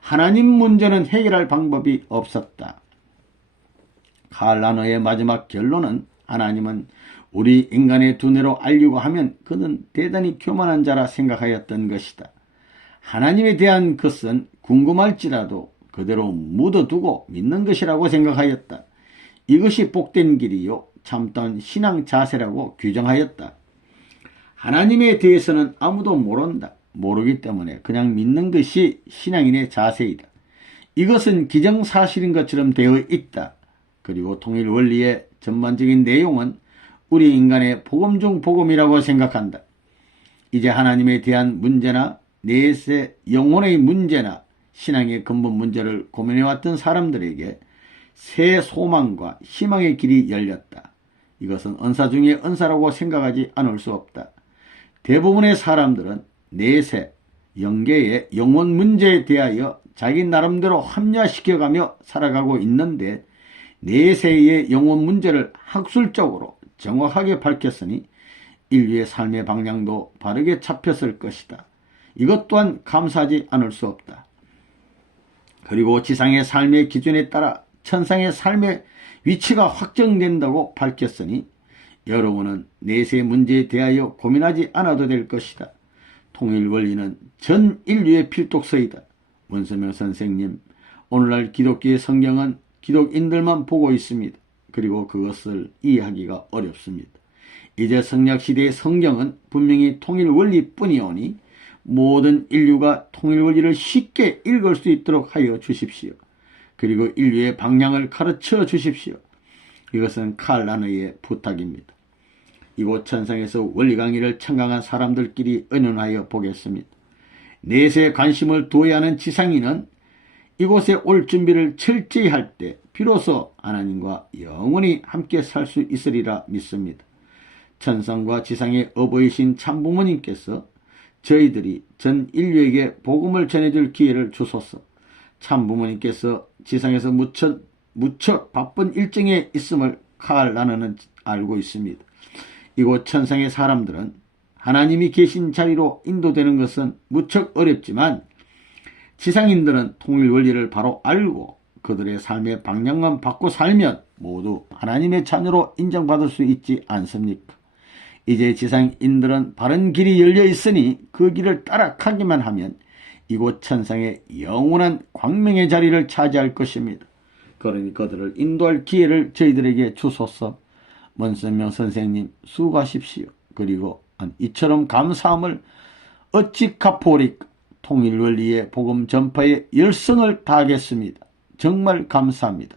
하나님 문제는 해결할 방법이 없었다. 칼 라너의 마지막 결론은 하나님은 우리 인간의 두뇌로 알려고 하면 그는 대단히 교만한 자라 생각하였던 것이다. 하나님에 대한 것은 궁금할지라도 그대로 묻어두고 믿는 것이라고 생각하였다. 이것이 복된 길이요 참다운 신앙 자세라고 규정하였다. 하나님에 대해서는 아무도 모른다. 모르기 때문에 그냥 믿는 것이 신앙인의 자세이다. 이것은 기정사실인 것처럼 되어 있다. 그리고 통일 원리의 전반적인 내용은 우리 인간의 복음 중 복음이라고 생각한다. 이제 하나님에 대한 문제나 내세 영혼의 문제나 신앙의 근본 문제를 고민해왔던 사람들에게 새 소망과 희망의 길이 열렸다. 이것은 은사 중의 은사라고 생각하지 않을 수 없다. 대부분의 사람들은 내세, 영계의 영혼 문제에 대하여 자기 나름대로 합리화시켜가며 살아가고 있는데 내세의 영혼 문제를 학술적으로 정확하게 밝혔으니 인류의 삶의 방향도 바르게 잡혔을 것이다. 이것 또한 감사하지 않을 수 없다. 그리고 지상의 삶의 기준에 따라 천상의 삶의 위치가 확정된다고 밝혔으니 여러분은 내세 문제에 대하여 고민하지 않아도 될 것이다. 통일 원리는 전 인류의 필독서이다. 문서명 선생님, 오늘날 기독교의 성경은 기독인들만 보고 있습니다. 그리고 그것을 이해하기가 어렵습니다. 이제 성약시대의 성경은 분명히 통일 원리뿐이오니 모든 인류가 통일 원리를 쉽게 읽을 수 있도록 하여 주십시오. 그리고 인류의 방향을 가르쳐 주십시오. 이것은 칼 라너의 부탁입니다. 이곳 천상에서 원리 강의를 청강한 사람들끼리 의논하여 보겠습니다. 내세에 관심을 두어야 하는 지상인은 이곳에 올 준비를 철저히 할 때 비로소 하나님과 영원히 함께 살 수 있으리라 믿습니다. 천상과 지상의 어버이신 참부모님께서 저희들이 전 인류에게 복음을 전해줄 기회를 주소서. 참부모님께서 지상에서 무척 바쁜 일정에 있음을 칼 라너는 알고 있습니다. 이곳 천상의 사람들은 하나님이 계신 자리로 인도되는 것은 무척 어렵지만 지상인들은 통일 원리를 바로 알고 그들의 삶의 방향만 바꿔 살면 모두 하나님의 자녀로 인정받을 수 있지 않습니까? 이제 지상인들은 바른 길이 열려 있으니 그 길을 따라가기만 하면 이곳 천상의 영원한 광명의 자리를 차지할 것입니다. 그러니 그들을 인도할 기회를 저희들에게 주소서. 문선명 선생님 수고하십시오. 그리고 이처럼 감사함을 어찌 갚으리까? 통일 원리의 복음 전파에 열성을 다하겠습니다. 정말 감사합니다.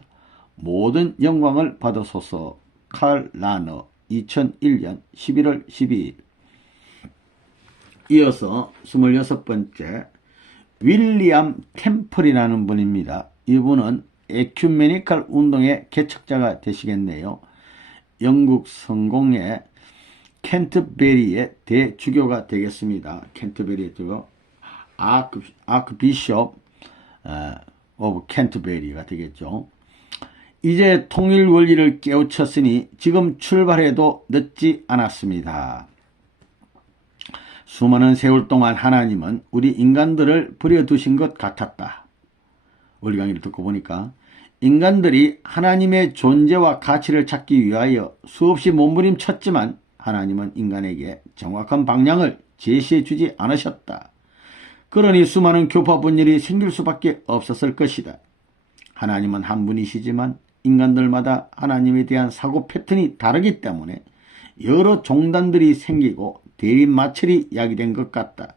모든 영광을 받으소서. 칼 라너 2001년 11월 12일. 이어서 26번째 윌리엄 템플이라는 분입니다. 이분은 에큐메니컬 운동의 개척자가 되시겠네요. 영국 성공의 캔터베리의 대주교가 되겠습니다. 캔터베리의 주교 아크비숍 오브 캔터베리가 되겠죠. 이제 통일 원리를 깨우쳤으니 지금 출발해도 늦지 않았습니다. 수많은 세월 동안 하나님은 우리 인간들을 버려두신 것 같았다. 원리 강의를 듣고 보니까 인간들이 하나님의 존재와 가치를 찾기 위하여 수없이 몸부림쳤지만 하나님은 인간에게 정확한 방향을 제시해 주지 않으셨다. 그러니 수많은 교파분열이 생길 수밖에 없었을 것이다. 하나님은 한 분이시지만 인간들마다 하나님에 대한 사고 패턴이 다르기 때문에 여러 종단들이 생기고 대립마찰이 야기된 것 같다.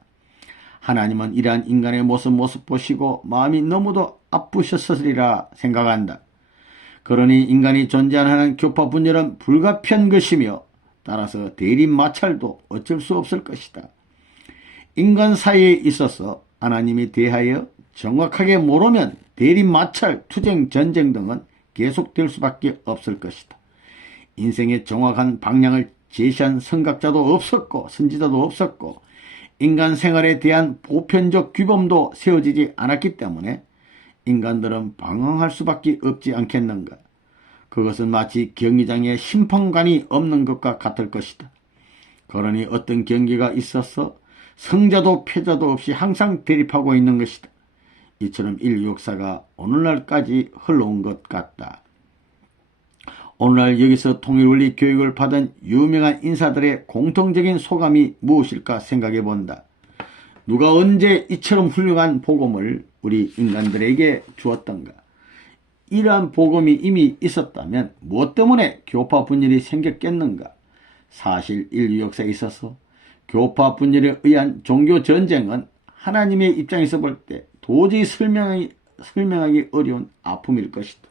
하나님은 이러한 인간의 모습 보시고 마음이 너무도 아프셨으리라 생각한다. 그러니 인간이 존재하는 교파 분열은 불가피한 것이며 따라서 대립 마찰도 어쩔 수 없을 것이다. 인간 사이에 있어서 하나님에 대하여 정확하게 모르면 대립 마찰, 투쟁, 전쟁 등은 계속될 수밖에 없을 것이다. 인생의 정확한 방향을 제시한 선각자도 없었고 선지자도 없었고 인간 생활에 대한 보편적 규범도 세워지지 않았기 때문에 인간들은 방황할 수밖에 없지 않겠는가. 그것은 마치 경기장에 심판관이 없는 것과 같을 것이다. 그러니 어떤 경기가 있어서 승자도 패자도 없이 항상 대립하고 있는 것이다. 이처럼 인류 역사가 오늘날까지 흘러온 것 같다. 오늘날 여기서 통일원리 교육을 받은 유명한 인사들의 공통적인 소감이 무엇일까 생각해 본다. 누가 언제 이처럼 훌륭한 복음을 우리 인간들에게 주었던가. 이러한 복음이 이미 있었다면 무엇 때문에 교파 분열이 생겼겠는가. 사실 인류 역사에 있어서 교파 분열에 의한 종교 전쟁은 하나님의 입장에서 볼 때 도저히 설명하기 어려운 아픔일 것이다.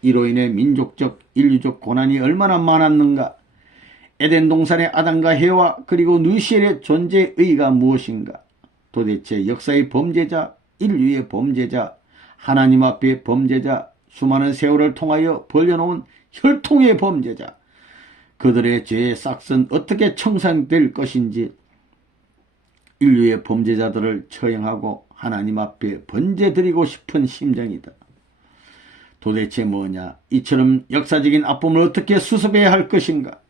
이로 인해 민족적, 인류적 고난이 얼마나 많았는가. 에덴 동산의 아담과 해와 그리고 누시엘의 존재의 의의가 무엇인가. 도대체 역사의 범죄자, 인류의 범죄자, 하나님 앞의 범죄자, 수많은 세월을 통하여 벌려놓은 혈통의 범죄자, 그들의 죄의 싹은 어떻게 청산될 것인지 인류의 범죄자들을 처형하고 하나님 앞에 번제드리고 싶은 심정이다. 도대체 뭐냐? 이처럼 역사적인 아픔을 어떻게 수습해야 할 것인가?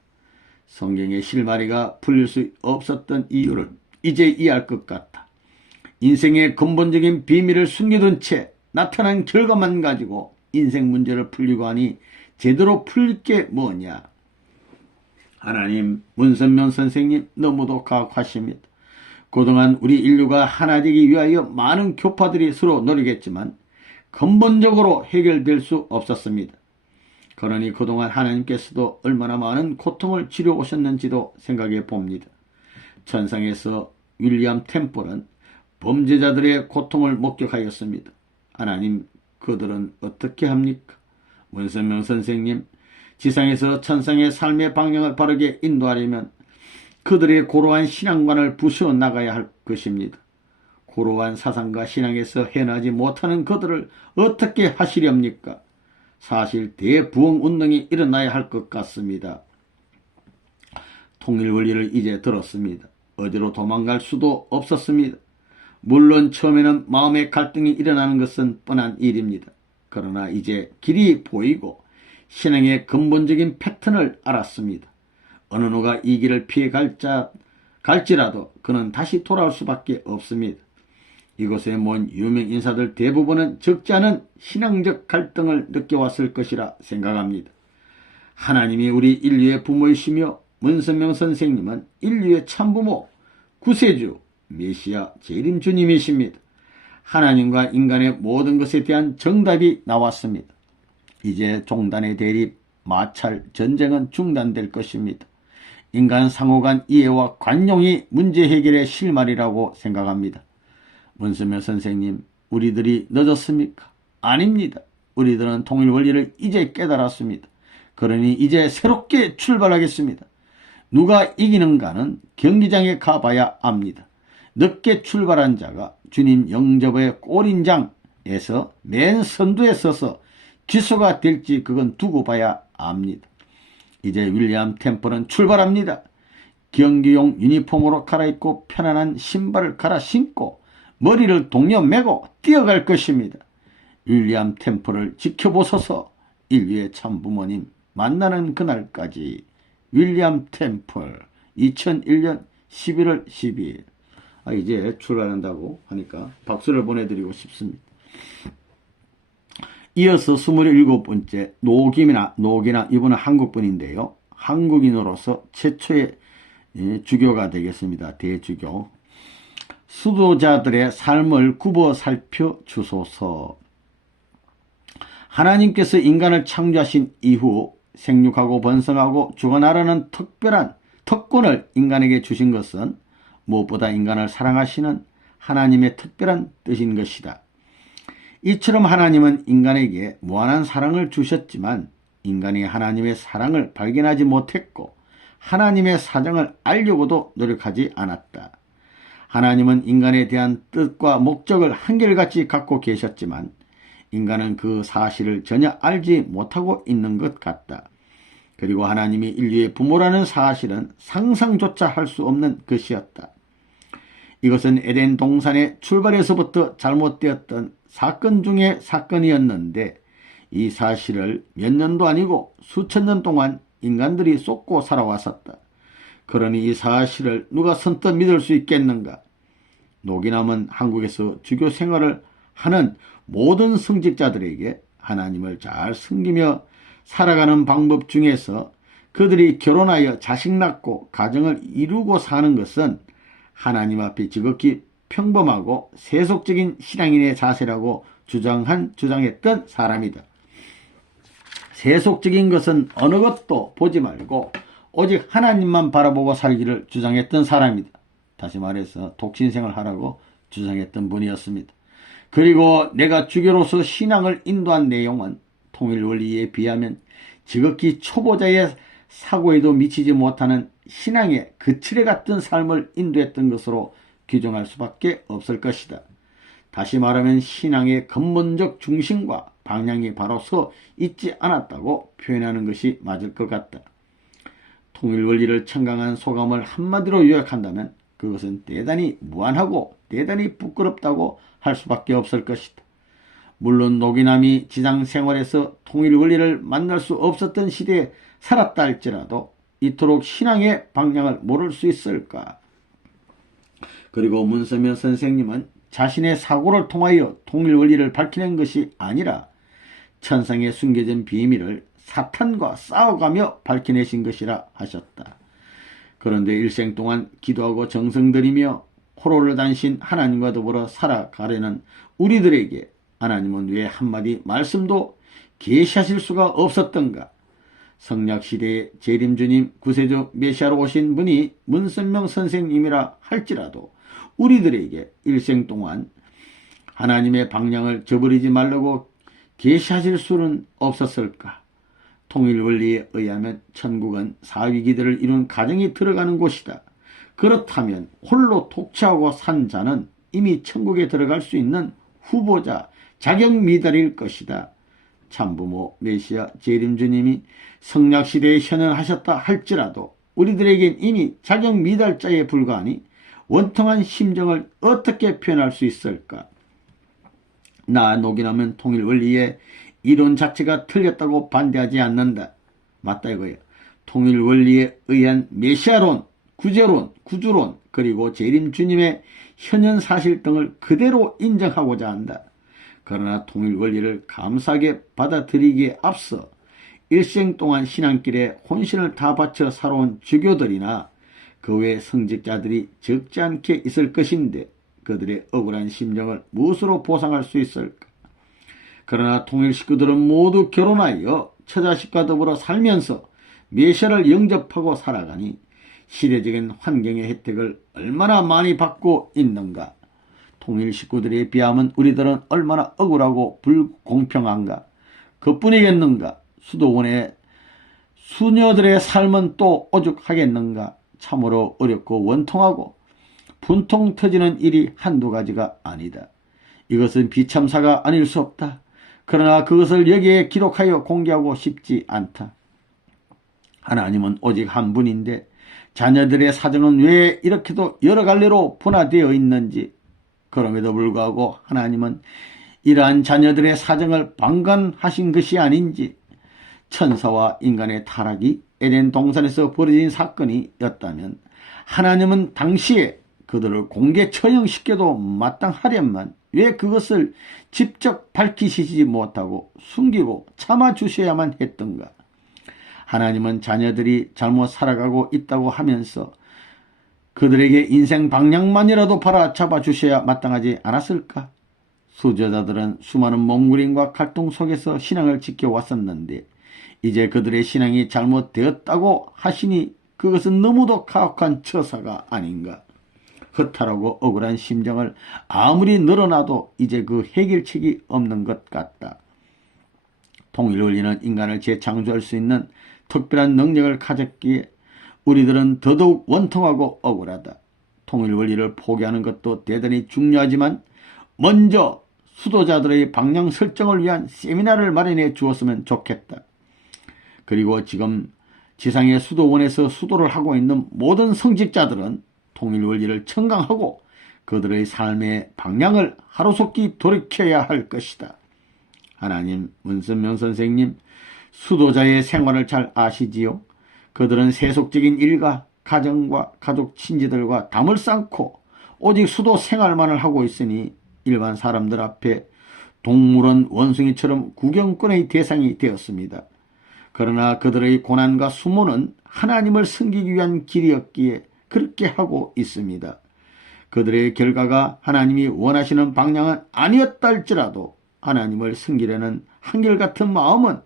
성경의 실마리가 풀릴 수 없었던 이유를 이제 이해할 것 같다. 인생의 근본적인 비밀을 숨겨둔 채 나타난 결과만 가지고 인생 문제를 풀리고 하니 제대로 풀릴 게 뭐냐? 하나님, 문선명 선생님 너무도 가혹하십니다. 그동안 우리 인류가 하나 되기 위하여 많은 교파들이 서로 노력했지만 근본적으로 해결될 수 없었습니다. 그러니 그동안 하나님께서도 얼마나 많은 고통을 치러 오셨는지도 생각해 봅니다. 천상에서 윌리엄 템플은 범죄자들의 고통을 목격하였습니다. 하나님, 그들은 어떻게 합니까? 문선명 선생님, 지상에서 천상의 삶의 방향을 바르게 인도하려면 그들의 고루한 신앙관을 부수어 나가야 할 것입니다. 고루한 사상과 신앙에서 해나지 못하는 그들을 어떻게 하시렵니까? 사실 대부흥운동이 일어나야 할 것 같습니다. 통일원리를 이제 들었습니다. 어디로 도망갈 수도 없었습니다. 물론 처음에는 마음의 갈등이 일어나는 것은 뻔한 일입니다. 그러나 이제 길이 보이고 신앙의 근본적인 패턴을 알았습니다. 어느 누가 이 길을 피해 갈지라도 그는 다시 돌아올 수밖에 없습니다. 이곳에 모인 유명 인사들 대부분은 적지 않은 신앙적 갈등을 느껴왔을 것이라 생각합니다. 하나님이 우리 인류의 부모이시며 문선명 선생님은 인류의 참부모, 구세주, 메시아, 재림 주님이십니다. 하나님과 인간의 모든 것에 대한 정답이 나왔습니다. 이제 종단의 대립, 마찰, 전쟁은 중단될 것입니다. 인간 상호간 이해와 관용이 문제 해결의 실마리라고 생각합니다. 문선명 선생님, 우리들이 늦었습니까? 아닙니다. 우리들은 통일 원리를 이제 깨달았습니다. 그러니 이제 새롭게 출발하겠습니다. 누가 이기는가는 경기장에 가봐야 압니다. 늦게 출발한 자가 주님 영접의 골인장에서 맨 선두에 서서 기소가 될지 그건 두고 봐야 압니다. 이제 윌리엄 템플은 출발합니다. 경기용 유니폼으로 갈아입고 편안한 신발을 갈아 신고 머리를 동여 매고 뛰어갈 것입니다. 윌리엄 템플을 지켜보소서. 인류의 참부모님 만나는 그날까지. 윌리엄 템플 2001년 11월 12일. 이제 출발한다고 하니까 박수를 보내드리고 싶습니다. 이어서 27번째 노기나 이분은 한국분인데요. 한국인으로서 최초의 주교가 되겠습니다. 대주교. 수도자들의 삶을 굽어 살펴 주소서. 하나님께서 인간을 창조하신 이후 생육하고 번성하고 주관하라는 특별한 특권을 인간에게 주신 것은 무엇보다 인간을 사랑하시는 하나님의 특별한 뜻인 것이다. 이처럼 하나님은 인간에게 무한한 사랑을 주셨지만 인간이 하나님의 사랑을 발견하지 못했고 하나님의 사정을 알려고도 노력하지 않았다. 하나님은 인간에 대한 뜻과 목적을 한결같이 갖고 계셨지만 인간은 그 사실을 전혀 알지 못하고 있는 것 같다. 그리고 하나님이 인류의 부모라는 사실은 상상조차 할 수 없는 것이었다. 이것은 에덴 동산의 출발에서부터 잘못되었던 사건 중의 사건이었는데 이 사실을 몇 년도 아니고 수천 년 동안 인간들이 쏟고 살아왔었다. 그러니 이 사실을 누가 선뜻 믿을 수 있겠는가? 노기남은 한국에서 주교 생활을 하는 모든 성직자들에게 하나님을 잘 섬기며 살아가는 방법 중에서 그들이 결혼하여 자식 낳고 가정을 이루고 사는 것은 하나님 앞에 지극히 평범하고 세속적인 신앙인의 자세라고 주장했던 사람이다. 세속적인 것은 어느 것도 보지 말고 오직 하나님만 바라보고 살기를 주장했던 사람이다. 다시 말해서 독신생활 하라고 주장했던 분이었습니다. 그리고 내가 주교로서 신앙을 인도한 내용은 통일원리에 비하면 지극히 초보자의 사고에도 미치지 못하는 신앙의 거칠애 같은 삶을 인도했던 것으로 규정할 수밖에 없을 것이다. 다시 말하면 신앙의 근본적 중심과 방향이 바로 서 있지 않았다고 표현하는 것이 맞을 것 같다. 통일원리를 청강한 소감을 한마디로 요약한다면 그것은 대단히 무안하고 대단히 부끄럽다고 할 수밖에 없을 것이다. 물론 노기남이 지상생활에서 통일원리를 만날 수 없었던 시대에 살았다 할지라도 이토록 신앙의 방향을 모를 수 있을까? 그리고 문선명 선생님은 자신의 사고를 통하여 통일원리를 밝혀낸 것이 아니라 천상에 숨겨진 비밀을 사탄과 싸워가며 밝혀내신 것이라 하셨다. 그런데 일생 동안 기도하고 정성 들이며 호로를 다니신 하나님과 더불어 살아가려는 우리들에게 하나님은 왜 한마디 말씀도 계시하실 수가 없었던가? 성약시대의 재림주님 구세주 메시아로 오신 분이 문선명 선생님이라 할지라도 우리들에게 일생 동안 하나님의 방향을 저버리지 말라고 계시하실 수는 없었을까? 통일원리에 의하면 천국은 사위기들을 이룬 가정이 들어가는 곳이다. 그렇다면 홀로 독취하고 산 자는 이미 천국에 들어갈 수 있는 후보자, 자격 미달일 것이다. 참부모 메시아 재림주님이 성약시대에 현현하셨다 할지라도 우리들에겐 이미 자격 미달자에 불과하니 원통한 심정을 어떻게 표현할 수 있을까? 나 노기남은 통일원리의 이론 자체가 틀렸다고 반대하지 않는다. 맞다 이거예요. 통일원리에 의한 메시아론, 구제론, 구주론 그리고 재림주님의 현현사실 등을 그대로 인정하고자 한다. 그러나 통일원리를 감사하게 받아들이기에 앞서 일생 동안 신앙길에 혼신을 다 바쳐 살아온 주교들이나 그 외 성직자들이 적지 않게 있을 것인데 그들의 억울한 심정을 무엇으로 보상할 수 있을까? 그러나 통일 식구들은 모두 결혼하여 처자식과 더불어 살면서 메시아를 영접하고 살아가니 시대적인 환경의 혜택을 얼마나 많이 받고 있는가? 통일 식구들에 비하면 우리들은 얼마나 억울하고 불공평한가? 그뿐이겠는가? 수도원의 수녀들의 삶은 또 오죽하겠는가? 참으로 어렵고 원통하고 분통 터지는 일이 한두 가지가 아니다. 이것은 비참사가 아닐 수 없다. 그러나 그것을 여기에 기록하여 공개하고 싶지 않다. 하나님은 오직 한 분인데 자녀들의 사정은 왜 이렇게도 여러 갈래로 분화되어 있는지, 그럼에도 불구하고 하나님은 이러한 자녀들의 사정을 방관하신 것이 아닌지, 천사와 인간의 타락이 에덴 동산에서 벌어진 사건이었다면 하나님은 당시에 그들을 공개 처형시켜도 마땅하련만 왜 그것을 직접 밝히시지 못하고 숨기고 참아주셔야만 했던가? 하나님은 자녀들이 잘못 살아가고 있다고 하면서 그들에게 인생 방향만이라도 팔아잡아 주셔야 마땅하지 않았을까? 수저자들은 수많은 몽구림과 갈등 속에서 신앙을 지켜왔었는데 이제 그들의 신앙이 잘못되었다고 하시니 그것은 너무도 가혹한 처사가 아닌가. 허탈하고 억울한 심정을 아무리 늘어나도 이제 그 해결책이 없는 것 같다. 통일원리는 인간을 재창조할 수 있는 특별한 능력을 가졌기에 우리들은 더더욱 원통하고 억울하다. 통일원리를 포기하는 것도 대단히 중요하지만 먼저 수도자들의 방향 설정을 위한 세미나를 마련해 주었으면 좋겠다. 그리고 지금 지상의 수도원에서 수도를 하고 있는 모든 성직자들은 통일원리를 청강하고 그들의 삶의 방향을 하루속히 돌이켜야 할 것이다. 하나님, 문선명 선생님, 수도자의 생활을 잘 아시지요? 그들은 세속적인 일과 가정과 가족 친지들과 담을 쌓고 오직 수도 생활만을 하고 있으니 일반 사람들 앞에 동물원 원숭이처럼 구경꾼의 대상이 되었습니다. 그러나 그들의 고난과 수모는 하나님을 섬기기 위한 길이었기에 그렇게 하고 있습니다. 그들의 결과가 하나님이 원하시는 방향은 아니었다 할지라도 하나님을 섬기려는 한결같은 마음은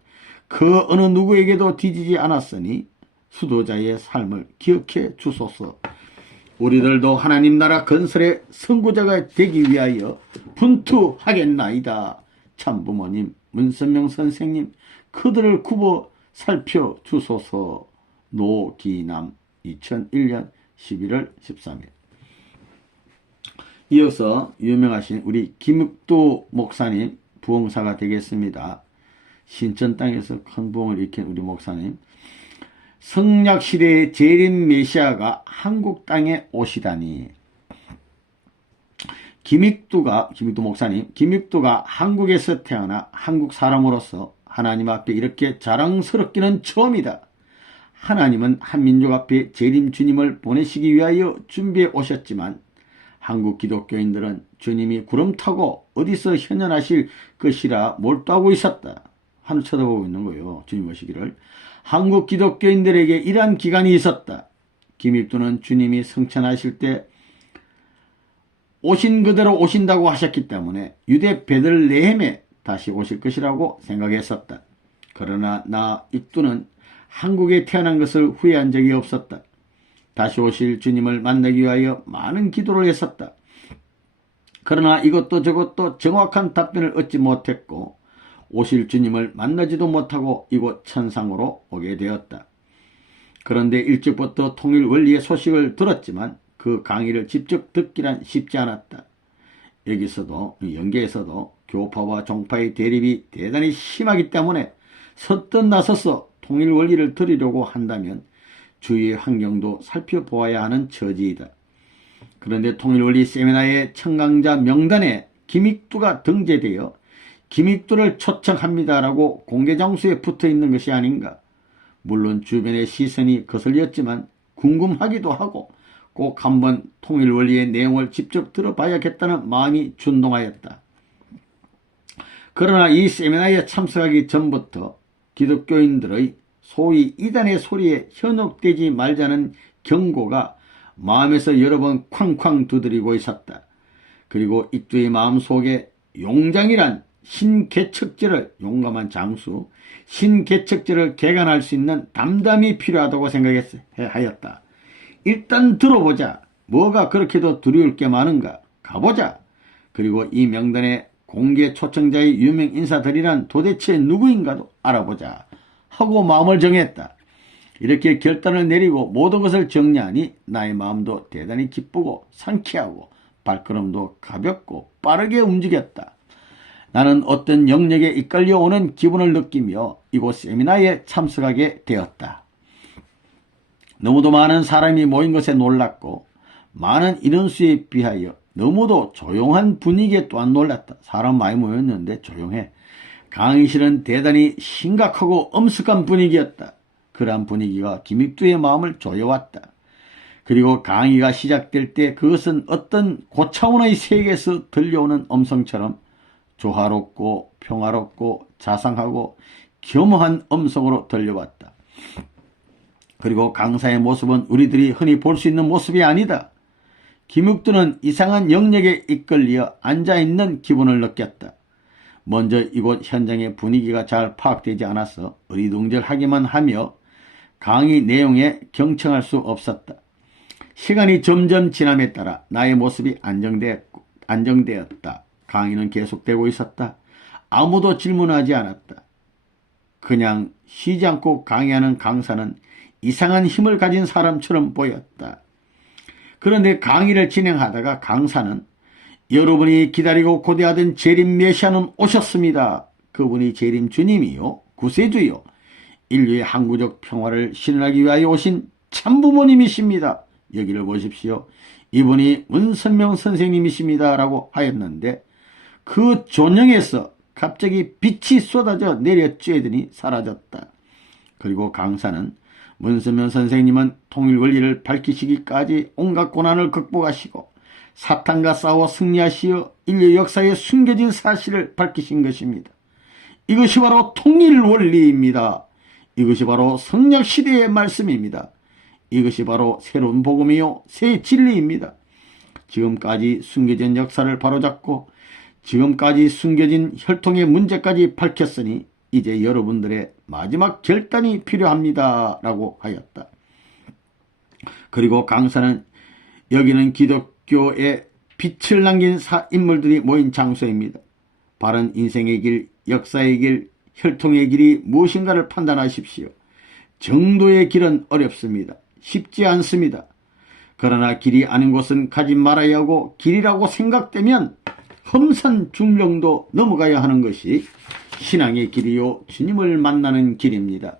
그 어느 누구에게도 뒤지지 않았으니 수도자의 삶을 기억해 주소서. 우리들도 하나님 나라 건설의 선구자가 되기 위하여 분투하겠나이다. 참부모님, 문선명 선생님, 그들을 굽어 살펴주소서. 노기남 2001년 11월 13일. 이어서 유명하신 우리 김육도 목사님 부흥사가 되겠습니다. 신천 땅에서 큰 부흥을 일으킨 우리 목사님. 성약시대의 재림 메시아가 한국 땅에 오시다니. 김육도 목사님, 김육도가 한국에서 태어나 한국 사람으로서 하나님 앞에 이렇게 자랑스럽기는 처음이다. 하나님은 한민족 앞에 재림 주님을 보내시기 위하여 준비해 오셨지만 한국 기독교인들은 주님이 구름 타고 어디서 현현하실 것이라 몰두하고 있었다. 하늘 쳐다보고 있는 거예요. 주님 오시기를. 한국 기독교인들에게 이러한 기간이 있었다. 김익두는 주님이 성천하실 때 오신 그대로 오신다고 하셨기 때문에 유대 베들레헴에 다시 오실 것이라고 생각했었다. 그러나 나 익두는 한국에 태어난 것을 후회한 적이 없었다. 다시 오실 주님을 만나기 위하여 많은 기도를 했었다. 그러나 이것도 저것도 정확한 답변을 얻지 못했고 오실 주님을 만나지도 못하고 이곳 천상으로 오게 되었다. 그런데 일찍부터 통일 원리의 소식을 들었지만 그 강의를 직접 듣기란 쉽지 않았다. 여기서도 연계에서도 교파와 종파의 대립이 대단히 심하기 때문에 선뜻 나서서 통일 원리를 들으려고 한다면 주위의 환경도 살펴보아야 하는 처지이다. 그런데 통일원리 세미나의 청강자 명단에 김익두가 등재되어 김익두를 초청합니다라고 공개장소에 붙어있는 것이 아닌가. 물론 주변의 시선이 거슬렸지만 궁금하기도 하고 꼭 한번 통일원리의 내용을 직접 들어봐야겠다는 마음이 준동하였다. 그러나 이 세미나에 참석하기 전부터 기독교인들의 소위 이단의 소리에 현혹되지 말자는 경고가 마음에서 여러 번 쾅쾅 두드리고 있었다. 그리고 익두의 마음속에 용장이란 신개척제를, 용감한 장수, 신개척제를 개간할 수 있는 담담이 필요하다고 생각하였다. 일단 들어보자. 뭐가 그렇게도 두려울 게 많은가. 가보자. 그리고 이 명단에 공개 초청자의 유명 인사들이란 도대체 누구인가도 알아보자 하고 마음을 정했다. 이렇게 결단을 내리고 모든 것을 정리하니 나의 마음도 대단히 기쁘고 상쾌하고 발걸음도 가볍고 빠르게 움직였다. 나는 어떤 영역에 이끌려오는 기분을 느끼며 이곳 세미나에 참석하게 되었다. 너무도 많은 사람이 모인 것에 놀랐고 많은 인원수에 비하여 너무도 조용한 분위기에 또한 놀랐다. 사람 많이 모였는데 조용해. 강의실은 대단히 심각하고 엄숙한 분위기였다. 그러한 분위기가 김익두의 마음을 조여왔다. 그리고 강의가 시작될 때 그것은 어떤 고차원의 세계에서 들려오는 음성처럼 조화롭고 평화롭고 자상하고 겸허한 음성으로 들려왔다. 그리고 강사의 모습은 우리들이 흔히 볼 수 있는 모습이 아니다. 김육두는 이상한 영역에 이끌려 앉아있는 기분을 느꼈다. 먼저 이곳 현장의 분위기가 잘 파악되지 않아서 어리둥절하기만 하며 강의 내용에 경청할 수 없었다. 시간이 점점 지남에 따라 나의 모습이 안정되었다. 강의는 계속되고 있었다. 아무도 질문하지 않았다. 그냥 쉬지 않고 강의하는 강사는 이상한 힘을 가진 사람처럼 보였다. 그런데 강의를 진행하다가 강사는 여러분이 기다리고 고대하던 재림 메시아는 오셨습니다. 그분이 재림 주님이요, 구세주요, 인류의 항구적 평화를 실현하기 위하여 오신 참부모님이십니다. 여기를 보십시오. 이분이 문선명 선생님이십니다. 라고 하였는데 그 존영에서 갑자기 빛이 쏟아져 내려 쬐더니 사라졌다. 그리고 강사는 문선명 선생님은 통일 원리를 밝히시기까지 온갖 고난을 극복하시고 사탄과 싸워 승리하시어 인류 역사에 숨겨진 사실을 밝히신 것입니다. 이것이 바로 통일 원리입니다. 이것이 바로 성약시대의 말씀입니다. 이것이 바로 새로운 복음이요, 새 진리입니다. 지금까지 숨겨진 역사를 바로잡고 지금까지 숨겨진 혈통의 문제까지 밝혔으니 이제 여러분들의 마지막 결단이 필요합니다. 라고 하였다. 그리고 강사는 여기는 기독교의 빛을 남긴 인물들이 모인 장소입니다. 바른 인생의 길, 역사의 길, 혈통의 길이 무엇인가를 판단하십시오. 정도의 길은 어렵습니다. 쉽지 않습니다. 그러나 길이 아닌 곳은 가지 말아야 하고 길이라고 생각되면 험산 중령도 넘어가야 하는 것이 신앙의 길이요, 주님을 만나는 길입니다.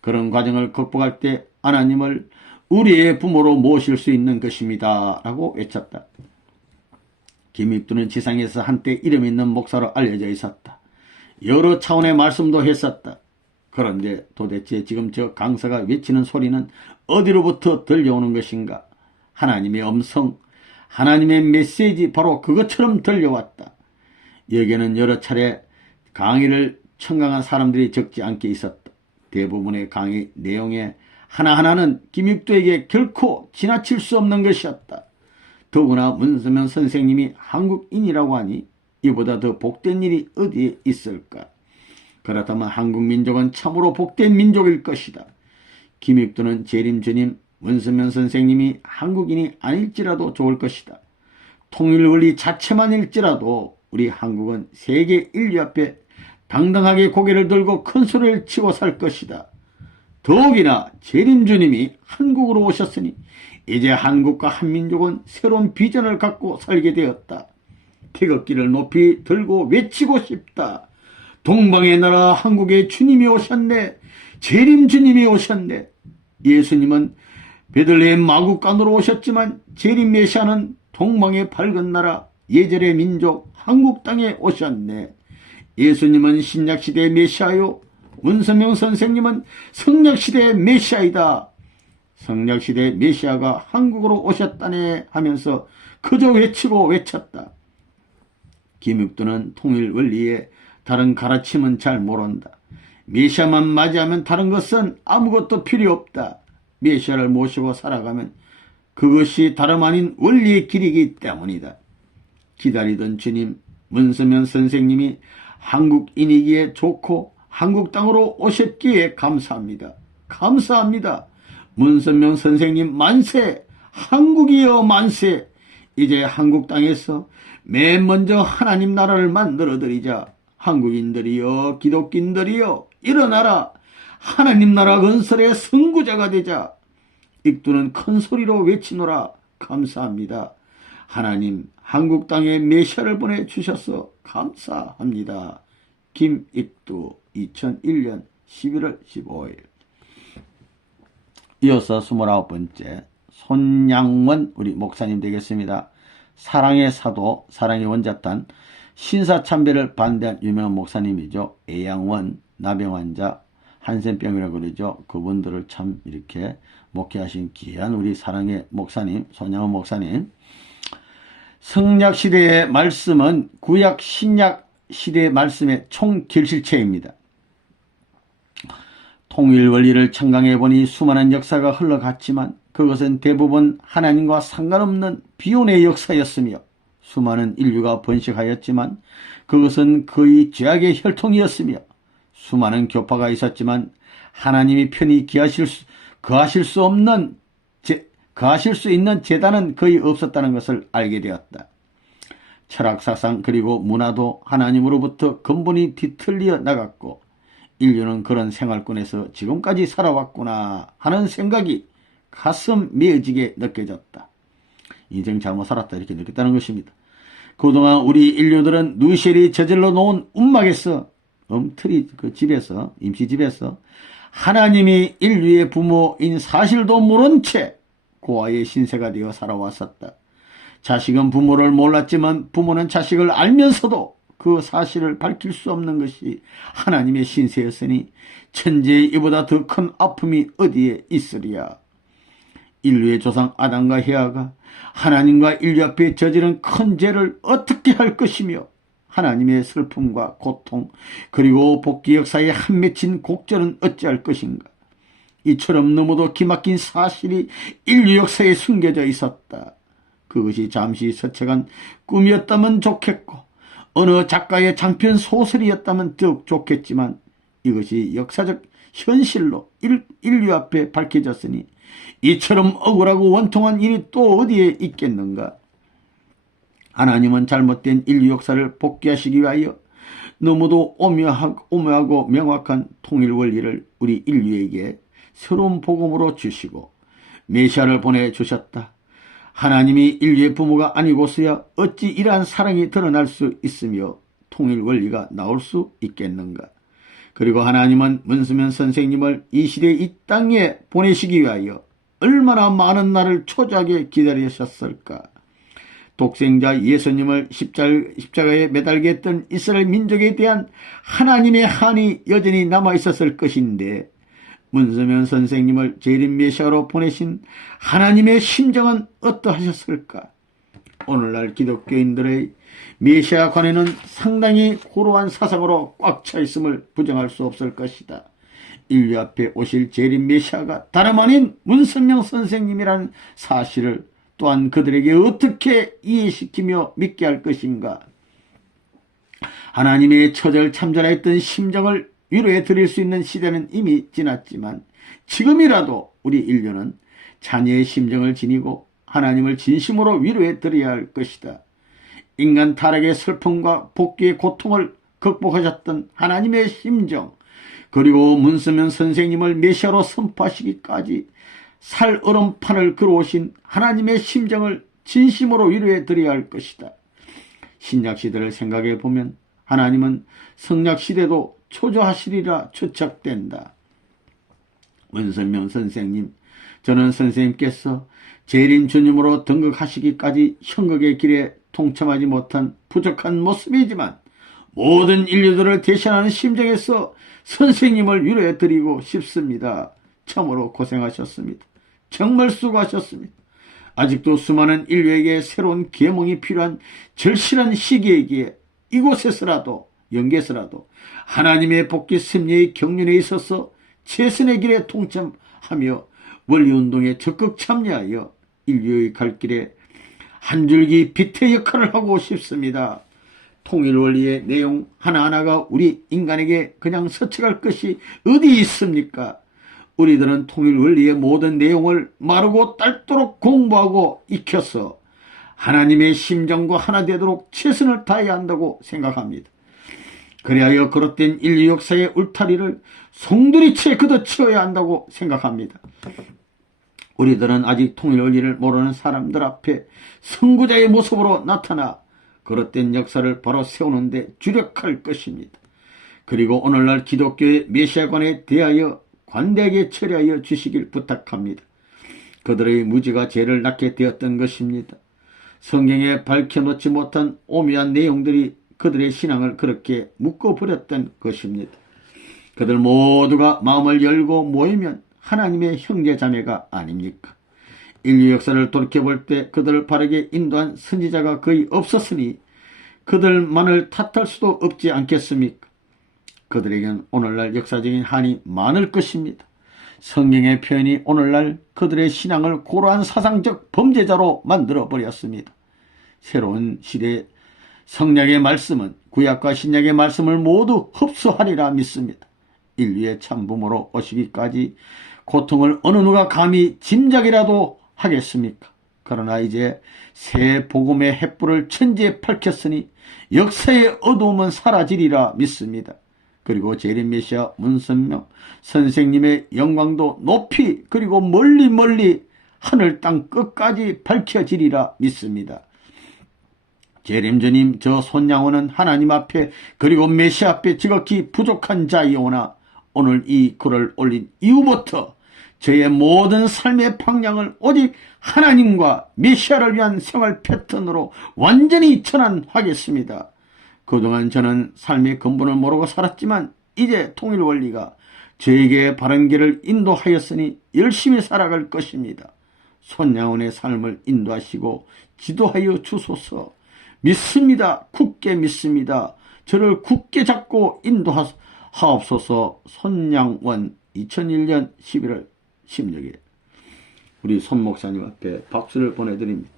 그런 과정을 극복할 때 하나님을 우리의 부모로 모실 수 있는 것입니다. 라고 외쳤다. 김익두는 지상에서 한때 이름 있는 목사로 알려져 있었다. 여러 차원의 말씀도 했었다. 그런데 도대체 지금 저 강사가 외치는 소리는 어디로부터 들려오는 것인가? 하나님의 음성, 하나님의 메시지, 바로 그것처럼 들려왔다. 여기에는 여러 차례 강의를 청강한 사람들이 적지 않게 있었다. 대부분의 강의 내용에 하나하나는 김익두에게 결코 지나칠 수 없는 것이었다. 더구나 문선명 선생님이 한국인이라고 하니 이보다 더 복된 일이 어디에 있을까? 그렇다면 한국민족은 참으로 복된 민족일 것이다. 김익두는 재림주님, 문선명 선생님이 한국인이 아닐지라도 좋을 것이다. 통일원리 자체만일지라도 우리 한국은 세계 인류 앞에 당당하게 고개를 들고 큰 소리를 치고 살 것이다. 더욱이나 재림주님이 한국으로 오셨으니 이제 한국과 한민족은 새로운 비전을 갖고 살게 되었다. 태극기를 높이 들고 외치고 싶다. 동방의 나라 한국에 주님이 오셨네. 재림주님이 오셨네. 예수님은 베들레헴 마구간으로 오셨지만 재림 메시아는 동방의 밝은 나라 예절의 민족 한국 땅에 오셨네. 예수님은 신약시대의 메시아요, 문선명 선생님은 성약시대의 메시아이다. 성약시대의 메시아가 한국으로 오셨다네 하면서 그저 외치고 외쳤다. 김육두는 통일 원리에 다른 가르침은 잘 모른다. 메시아만 맞이하면 다른 것은 아무것도 필요 없다. 메시아를 모시고 살아가면 그것이 다름 아닌 원리의 길이기 때문이다. 기다리던 주님, 문선명 선생님이 한국인이기에 좋고 한국 땅으로 오셨기에 감사합니다. 감사합니다. 문선명 선생님 만세! 한국이여 만세! 이제 한국 땅에서 맨 먼저 하나님 나라를 만들어드리자. 한국인들이여, 기독교인들이여, 일어나라. 하나님 나라 건설의 선구자가 되자. 익두는 큰 소리로 외치노라. 감사합니다. 하나님, 한국 땅에 메시아를 보내주셔서 감사합니다. 김익두, 2001년 11월 15일. 이어서 29번째 손양원 우리 목사님 되겠습니다. 사랑의 사도, 사랑의 원자탄, 신사참배를 반대한 유명한 목사님이죠. 애양원, 나병환자, 한센병이라고 그러죠. 그분들을 참 이렇게 목회하신 귀한 우리 사랑의 목사님, 손양원 목사님. 성약시대의 말씀은 구약 신약 시대의 말씀의 총결실체입니다. 통일 원리를 청강해 보니 수많은 역사가 흘러갔지만 그것은 대부분 하나님과 상관없는 비운의 역사였으며 수많은 인류가 번식하였지만 그것은 거의 죄악의 혈통이었으며 수많은 교파가 있었지만 하나님이 편히 거하실 수 있는 제단은 거의 없었다는 것을 알게 되었다. 철학사상 그리고 문화도 하나님으로부터 근본이 뒤틀려 나갔고 인류는 그런 생활권에서 지금까지 살아왔구나 하는 생각이 가슴 메어지게 느껴졌다. 인생 잘못 살았다 이렇게 느꼈다는 것입니다. 그동안 우리 인류들은 누이셸이 저질러 놓은 움막에서 엉터리 그 집에서 임시집에서 하나님이 인류의 부모인 사실도 모른 채 고아의 신세가 되어 살아왔었다. 자식은 부모를 몰랐지만 부모는 자식을 알면서도 그 사실을 밝힐 수 없는 것이 하나님의 신세였으니 천재의 이보다 더 큰 아픔이 어디에 있으리야. 인류의 조상 아담과 헤아가 하나님과 인류 앞에 저지른 큰 죄를 어떻게 할 것이며 하나님의 슬픔과 고통 그리고 복귀 역사에 한 맺힌 곡절은 어찌할 것인가. 이처럼 너무도 기막힌 사실이 인류 역사에 숨겨져 있었다. 그것이 잠시 스쳐간 꿈이었다면 좋겠고 어느 작가의 장편 소설이었다면 더욱 좋겠지만 이것이 역사적 현실로 인류 앞에 밝혀졌으니 이처럼 억울하고 원통한 일이 또 어디에 있겠는가. 하나님은 잘못된 인류 역사를 복귀하시기 위하여 너무도 오묘하고 명확한 통일 원리를 우리 인류에게 새로운 복음으로 주시고 메시아를 보내주셨다. 하나님이 인류의 부모가 아니고서야 어찌 이러한 사랑이 드러날 수 있으며 통일 원리가 나올 수 있겠는가. 그리고 하나님은 문수면 선생님을 이 시대 이 땅에 보내시기 위하여 얼마나 많은 날을 초조하게 기다리셨을까. 독생자 예수님을 십자가에 매달게 했던 이스라엘 민족에 대한 하나님의 한이 여전히 남아있었을 것인데 문서면 선생님을 재림 메시아로 보내신 하나님의 심정은 어떠하셨을까. 오늘날 기독교인들의 메시아관에는 상당히 고루한 사상으로 꽉 차 있음을 부정할 수 없을 것이다. 인류 앞에 오실 재림 메시아가 다름 아닌 문선명 선생님이라는 사실을 또한 그들에게 어떻게 이해시키며 믿게 할 것인가. 하나님의 처절 참전했던 심정을 위로해 드릴 수 있는 시대는 이미 지났지만 지금이라도 우리 인류는 자녀의 심정을 지니고 하나님을 진심으로 위로해 드려야 할 것이다. 인간 타락의 슬픔과 복귀의 고통을 극복하셨던 하나님의 심정, 그리고 문서면 선생님을 메시아로 선포하시기까지 살얼음판을 걸어오신 하나님의 심정을 진심으로 위로해 드려야 할 것이다. 신약시대를 생각해 보면 하나님은 성약시대도 초조하시리라 추측된다. 문선명 선생님, 저는 선생님께서 재림 주님으로 등극하시기까지 형극의 길에 동참하지 못한 부족한 모습이지만 모든 인류들을 대신하는 심정에서 선생님을 위로해 드리고 싶습니다. 참으로 고생하셨습니다. 정말 수고하셨습니다. 아직도 수많은 인류에게 새로운 계몽이 필요한 절실한 시기이기에 이곳에서라도 영계에서라도 하나님의 복귀 섭리의 경륜에 있어서 최선의 길에 동참하며 원리운동에 적극 참여하여 인류의 갈 길에 한 줄기 빛의 역할을 하고 싶습니다. 통일 원리의 내용 하나하나가 우리 인간에게 그냥 스쳐갈 것이 어디 있습니까? 우리들은 통일 원리의 모든 내용을 마르고 닳도록 공부하고 익혀서 하나님의 심정과 하나 되도록 최선을 다해야 한다고 생각합니다. 그리하여 그릇된 인류 역사의 울타리를 송두리째 걷어치워야 한다고 생각합니다. 우리들은 아직 통일 원리를 모르는 사람들 앞에 선구자의 모습으로 나타나 그릇된 역사를 바로 세우는 데 주력할 것입니다. 그리고 오늘날 기독교의 메시아관에 대하여 관대하게 처리하여 주시길 부탁합니다. 그들의 무지가 죄를 낳게 되었던 것입니다. 성경에 밝혀놓지 못한 오묘한 내용들이 그들의 신앙을 그렇게 묶어버렸던 것입니다. 그들 모두가 마음을 열고 모이면 하나님의 형제자매가 아닙니까? 인류 역사를 돌이켜볼 때 그들을 바르게 인도한 선지자가 거의 없었으니 그들만을 탓할 수도 없지 않겠습니까? 그들에겐 오늘날 역사적인 한이 많을 것입니다. 성경의 표현이 오늘날 그들의 신앙을 고러한 사상적 범죄자로 만들어버렸습니다. 새로운 시대의 성령의 말씀은 구약과 신약의 말씀을 모두 흡수하리라 믿습니다. 인류의 참부모로 오시기까지 고통을 어느 누가 감히 짐작이라도 하겠습니까? 그러나 이제 새 복음의 횃불을 천지에 밝혔으니 역사의 어두움은 사라지리라 믿습니다. 그리고 재림 메시아 문선명 선생님의 영광도 높이 그리고 멀리 하늘 땅 끝까지 밝혀지리라 믿습니다. 재림주님 저 손양호는 하나님 앞에 그리고 메시아 앞에 지극히 부족한 자이오나 오늘 이 글을 올린 이후부터 저의 모든 삶의 방향을 오직 하나님과 메시아를 위한 생활 패턴으로 완전히 전환하겠습니다. 그동안 저는 삶의 근본을 모르고 살았지만 이제 통일원리가 저에게 바른 길을 인도하였으니 열심히 살아갈 것입니다. 손양원의 삶을 인도하시고 지도하여 주소서. 믿습니다. 굳게 믿습니다. 저를 굳게 잡고 인도하옵소서. 손양원 2001년 11월 16일 우리 손 목사님 앞에 박수를 보내드립니다.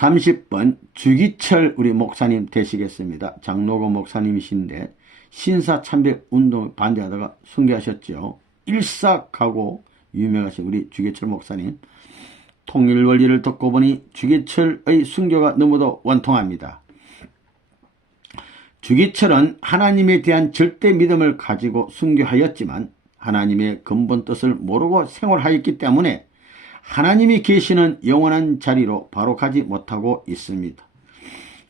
30번 주기철 우리 목사님 되시겠습니다. 장로고 목사님이신데 신사참배 운동 반대하다가 순교하셨죠. 일삭하고 유명하신 우리 주기철 목사님. 통일원리를 듣고 보니 주기철의 순교가 너무도 원통합니다. 주기철은 하나님에 대한 절대 믿음을 가지고 순교하였지만 하나님의 근본 뜻을 모르고 생활하였기 때문에 하나님이 계시는 영원한 자리로 바로 가지 못하고 있습니다.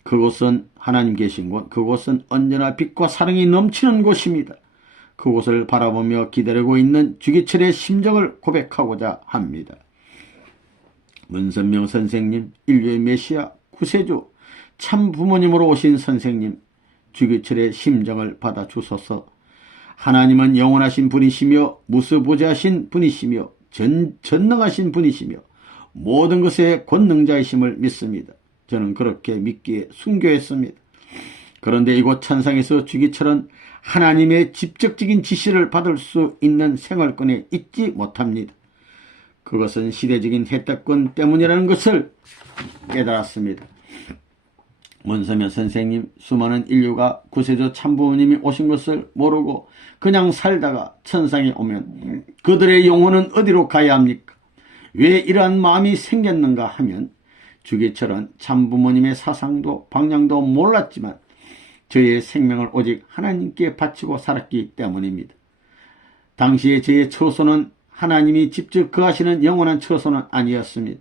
그곳은 하나님 계신 곳, 그곳은 언제나 빛과 사랑이 넘치는 곳입니다. 그곳을 바라보며 기다리고 있는 주기철의 심정을 고백하고자 합니다. 문선명 선생님, 인류의 메시아, 구세주, 참 부모님으로 오신 선생님, 주기철의 심정을 받아주소서. 하나님은 영원하신 분이시며 무수부재하신 분이시며 전능하신 분이시며 모든 것의 권능자이심을 믿습니다. 저는 그렇게 믿기에 순교했습니다. 그런데 이곳 천상에서 주기철은 하나님의 직접적인 지시를 받을 수 있는 생활권에 있지 못합니다. 그것은 시대적인 혜택권 때문이라는 것을 깨달았습니다. 문선명 선생님, 수많은 인류가 구세주 참부모님이 오신 것을 모르고 그냥 살다가 천상에 오면 그들의 영혼은 어디로 가야 합니까? 왜 이러한 마음이 생겼는가 하면 주기철은 참부모님의 사상도 방향도 몰랐지만 저의 생명을 오직 하나님께 바치고 살았기 때문입니다. 당시에 저의 처소는 하나님이 직접 거하시는 영원한 처소는 아니었습니다.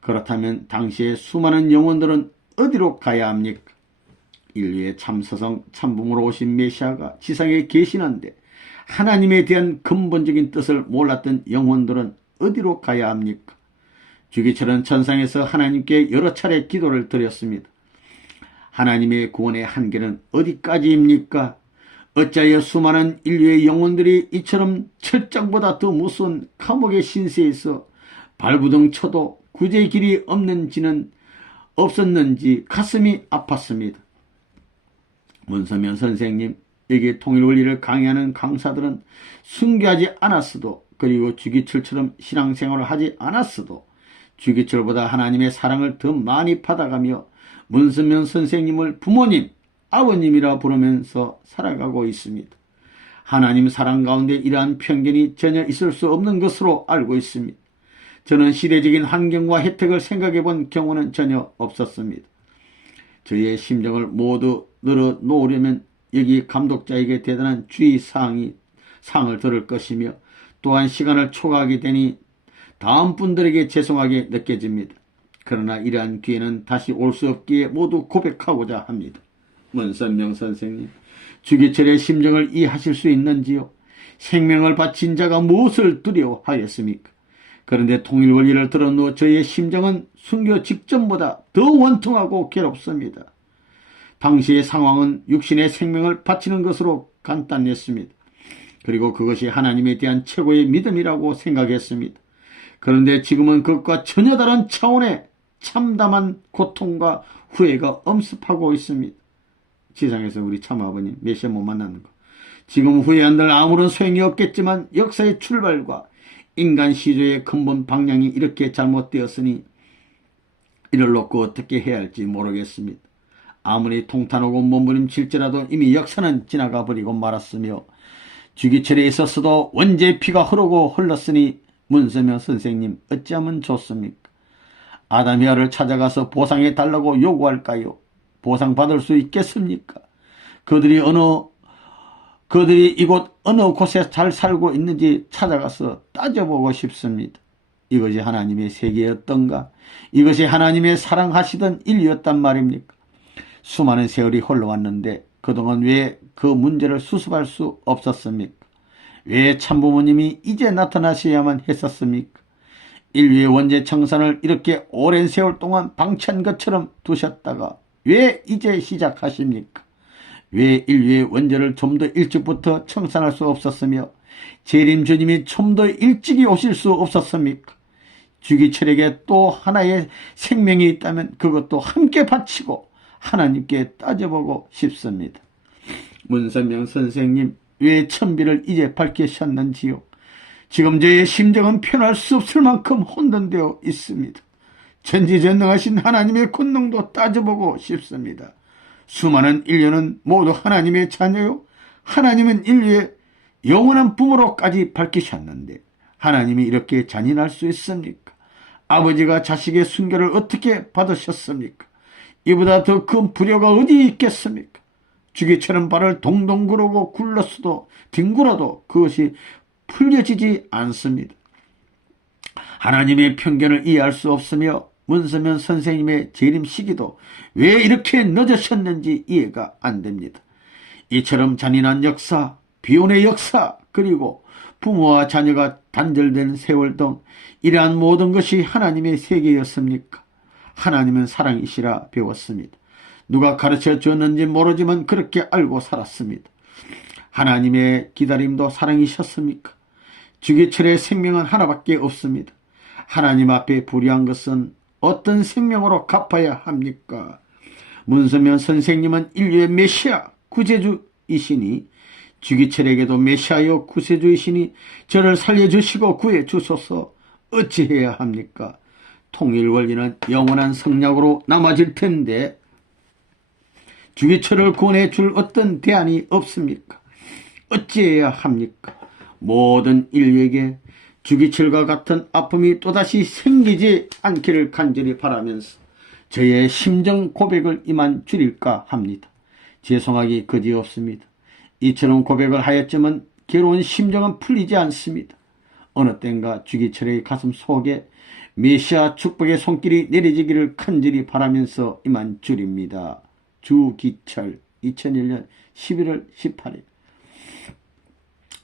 그렇다면 당시에 수많은 영혼들은 어디로 가야 합니까? 인류의 참서성 참부모로 오신 메시아가 지상에 계시는데 하나님에 대한 근본적인 뜻을 몰랐던 영혼들은 어디로 가야 합니까? 주기철은 천상에서 하나님께 여러 차례 기도를 드렸습니다. 하나님의 구원의 한계는 어디까지입니까? 어찌하여 수많은 인류의 영혼들이 이처럼 철장보다 더 무서운 감옥의 신세에서 발부둥 쳐도 구제의 길이 없었는지 가슴이 아팠습니다. 문선명 선생님, 여기 통일원리를 강의하는 강사들은 순교하지 않았어도 그리고 주기철처럼 신앙생활을 하지 않았어도 주기철보다 하나님의 사랑을 더 많이 받아가며 문선명 선생님을 부모님, 아버님이라 부르면서 살아가고 있습니다. 하나님 사랑 가운데 이러한 편견이 전혀 있을 수 없는 것으로 알고 있습니다. 저는 시대적인 환경과 혜택을 생각해 본 경우는 전혀 없었습니다. 저의 심정을 모두 늘어놓으려면 여기 감독자에게 대단한 주의사항을 들을 것이며 또한 시간을 초과하게 되니 다음 분들에게 죄송하게 느껴집니다. 그러나 이러한 기회는 다시 올 수 없기에 모두 고백하고자 합니다. 문선명 선생님, 주기철의 심정을 이해하실 수 있는지요? 생명을 바친 자가 무엇을 두려워하겠습니까? 그런데 통일원리를 들어놓은 저의 심정은 순교 직전보다 더 원통하고 괴롭습니다. 당시의 상황은 육신의 생명을 바치는 것으로 간단했습니다. 그리고 그것이 하나님에 대한 최고의 믿음이라고 생각했습니다. 그런데 지금은 그것과 전혀 다른 차원의 참담한 고통과 후회가 엄습하고 있습니다. 지상에서 우리 참아버님 메시아 못 만나는 거. 지금 후회한들 아무런 소용이 없겠지만 역사의 출발과 인간 시조의 근본 방향이 이렇게 잘못되었으니 이를 놓고 어떻게 해야 할지 모르겠습니다. 아무리 통탄하고 몸부림칠지라도 이미 역사는 지나가 버리고 말았으며 주기철에 있었어도 원죄의 피가 흐르고 흘렀으니 문서명 선생님 어찌하면 좋습니까? 아담이아를 찾아가서 보상해 달라고 요구할까요? 보상받을 수 있겠습니까? 그들이 이곳 어느 곳에 잘 살고 있는지 찾아가서 따져보고 싶습니다. 이것이 하나님의 세계였던가? 이것이 하나님의 사랑하시던 인류였단 말입니까? 수많은 세월이 흘러왔는데 그동안 왜 그 문제를 수습할 수 없었습니까? 왜 참부모님이 이제 나타나셔야만 했었습니까? 인류의 원죄 청산을 이렇게 오랜 세월 동안 방치한 것처럼 두셨다가 왜 이제 시작하십니까? 왜 인류의 원죄를 좀 더 일찍부터 청산할 수 없었으며 재림 주님이 좀 더 일찍이 오실 수 없었습니까? 주기철에게 또 하나의 생명이 있다면 그것도 함께 바치고 하나님께 따져보고 싶습니다. 문선명 선생님, 왜 천비를 이제 밝히셨는지요? 지금 저의 심정은 표현할 수 없을 만큼 혼돈되어 있습니다. 전지전능하신 하나님의 권능도 따져보고 싶습니다. 수많은 인류는 모두 하나님의 자녀요. 하나님은 인류의 영원한 부모로까지 밝히셨는데 하나님이 이렇게 잔인할 수 있습니까? 아버지가 자식의 순교를 어떻게 받으셨습니까? 이보다 더 큰 불효가 어디 있겠습니까? 주기처럼 발을 동동 구르고 굴렀어도 뒹굴어도 그것이 풀려지지 않습니다. 하나님의 편견을 이해할 수 없으며 문서면 선생님의 재림 시기도 왜 이렇게 늦으셨는지 이해가 안 됩니다. 이처럼 잔인한 역사, 비혼의 역사, 그리고 부모와 자녀가 단절된 세월 등 이러한 모든 것이 하나님의 세계였습니까? 하나님은 사랑이시라 배웠습니다. 누가 가르쳐 줬는지 모르지만 그렇게 알고 살았습니다. 하나님의 기다림도 사랑이셨습니까? 주기철의 생명은 하나밖에 없습니다. 하나님 앞에 불의한 것은 어떤 생명으로 갚아야 합니까? 문서면 선생님은 인류의 메시아 구세주이시니 주기철에게도 메시아여 구세주이시니 저를 살려주시고 구해주소서. 어찌해야 합니까? 통일원리는 영원한 성약으로 남아질 텐데 주기철을 구원해줄 어떤 대안이 없습니까? 어찌해야 합니까? 모든 인류에게 주기철과 같은 아픔이 또다시 생기지 않기를 간절히 바라면서 저의 심정 고백을 이만 줄일까 합니다. 죄송하기 그지없습니다. 이처럼 고백을 하였지만 괴로운 심정은 풀리지 않습니다. 어느 땐가 주기철의 가슴 속에 메시아 축복의 손길이 내려지기를 간절히 바라면서 이만 줄입니다. 주기철 2001년 11월 18일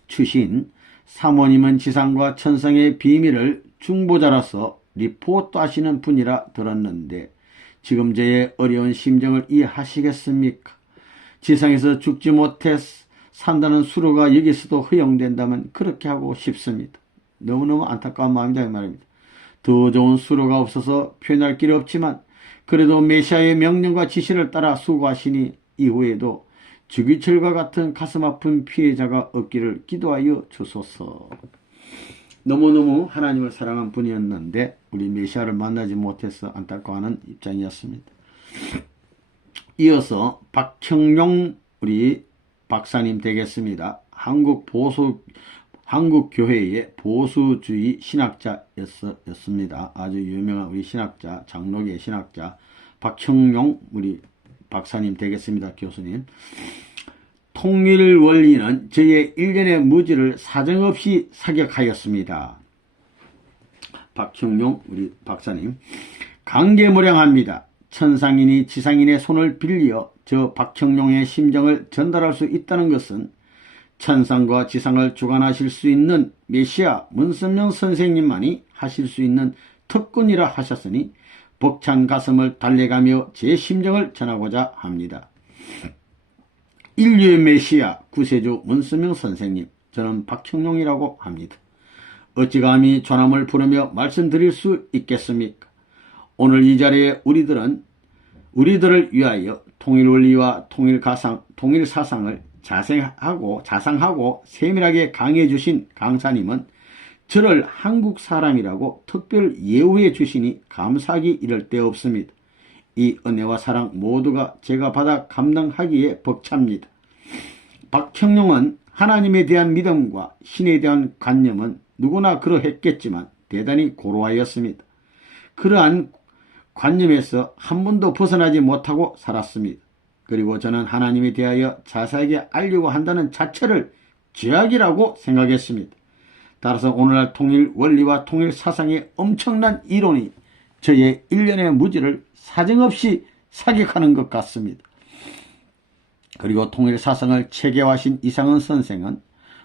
추신 사모님은 지상과 천상의 비밀을 중보자라서 리포트 하시는 분이라 들었는데 지금 저의 어려운 심정을 이해하시겠습니까? 지상에서 죽지 못해 산다는 수로가 여기서도 허용된다면 그렇게 하고 싶습니다. 너무너무 안타까운 마음이다 말입니다. 더 좋은 수로가 없어서 표현할 길이 없지만 그래도 메시아의 명령과 지시를 따라 수고하시니 이후에도 주기철과 같은 가슴 아픈 피해자가 없기를 기도하여 주소서. 너무너무 하나님을 사랑한 분이었는데 우리 메시아를 만나지 못해서 안타까워하는 입장이었습니다. 이어서 박형룡 우리 박사님 되겠습니다. 한국교회의 보수주의 신학자였습니다. 아주 유명한 우리 신학자, 장로계 신학자 박형룡 우리 박사님 되겠습니다. 교수님. 통일원리는 저의 일련의 무지를 사정없이 사격하였습니다. 박형룡 우리 박사님. 강개무량합니다. 천상인이 지상인의 손을 빌려 저 박형룡의 심정을 전달할 수 있다는 것은 천상과 지상을 주관하실 수 있는 메시아 문선명 선생님만이 하실 수 있는 특권이라 하셨으니 벅찬 가슴을 달래가며 제 심정을 전하고자 합니다. 인류의 메시아 구세주 문선명 선생님, 저는 박형룡이라고 합니다. 어찌 감히 존함을 부르며 말씀드릴 수 있겠습니까? 오늘 이 자리에 우리들을 위하여 통일원리와 통일사상을 자상하고 세밀하게 강의해 주신 강사님은 저를 한국 사람이라고 특별 예우해 주시니 감사하기 이를 데 없습니다. 이 은혜와 사랑 모두가 제가 받아 감당하기에 벅찹니다. 박형룡은 하나님에 대한 믿음과 신에 대한 관념은 누구나 그러했겠지만 대단히 고루하였습니다. 그러한 관념에서 한 번도 벗어나지 못하고 살았습니다. 그리고 저는 하나님에 대하여 자세하게 알려고 한다는 자체를 죄악이라고 생각했습니다. 따라서 오늘날 통일 원리와 통일 사상의 엄청난 이론이 저의 일련의 무지를 사정없이 사격하는 것 같습니다. 그리고 통일 사상을 체계화하신 이상은 선생은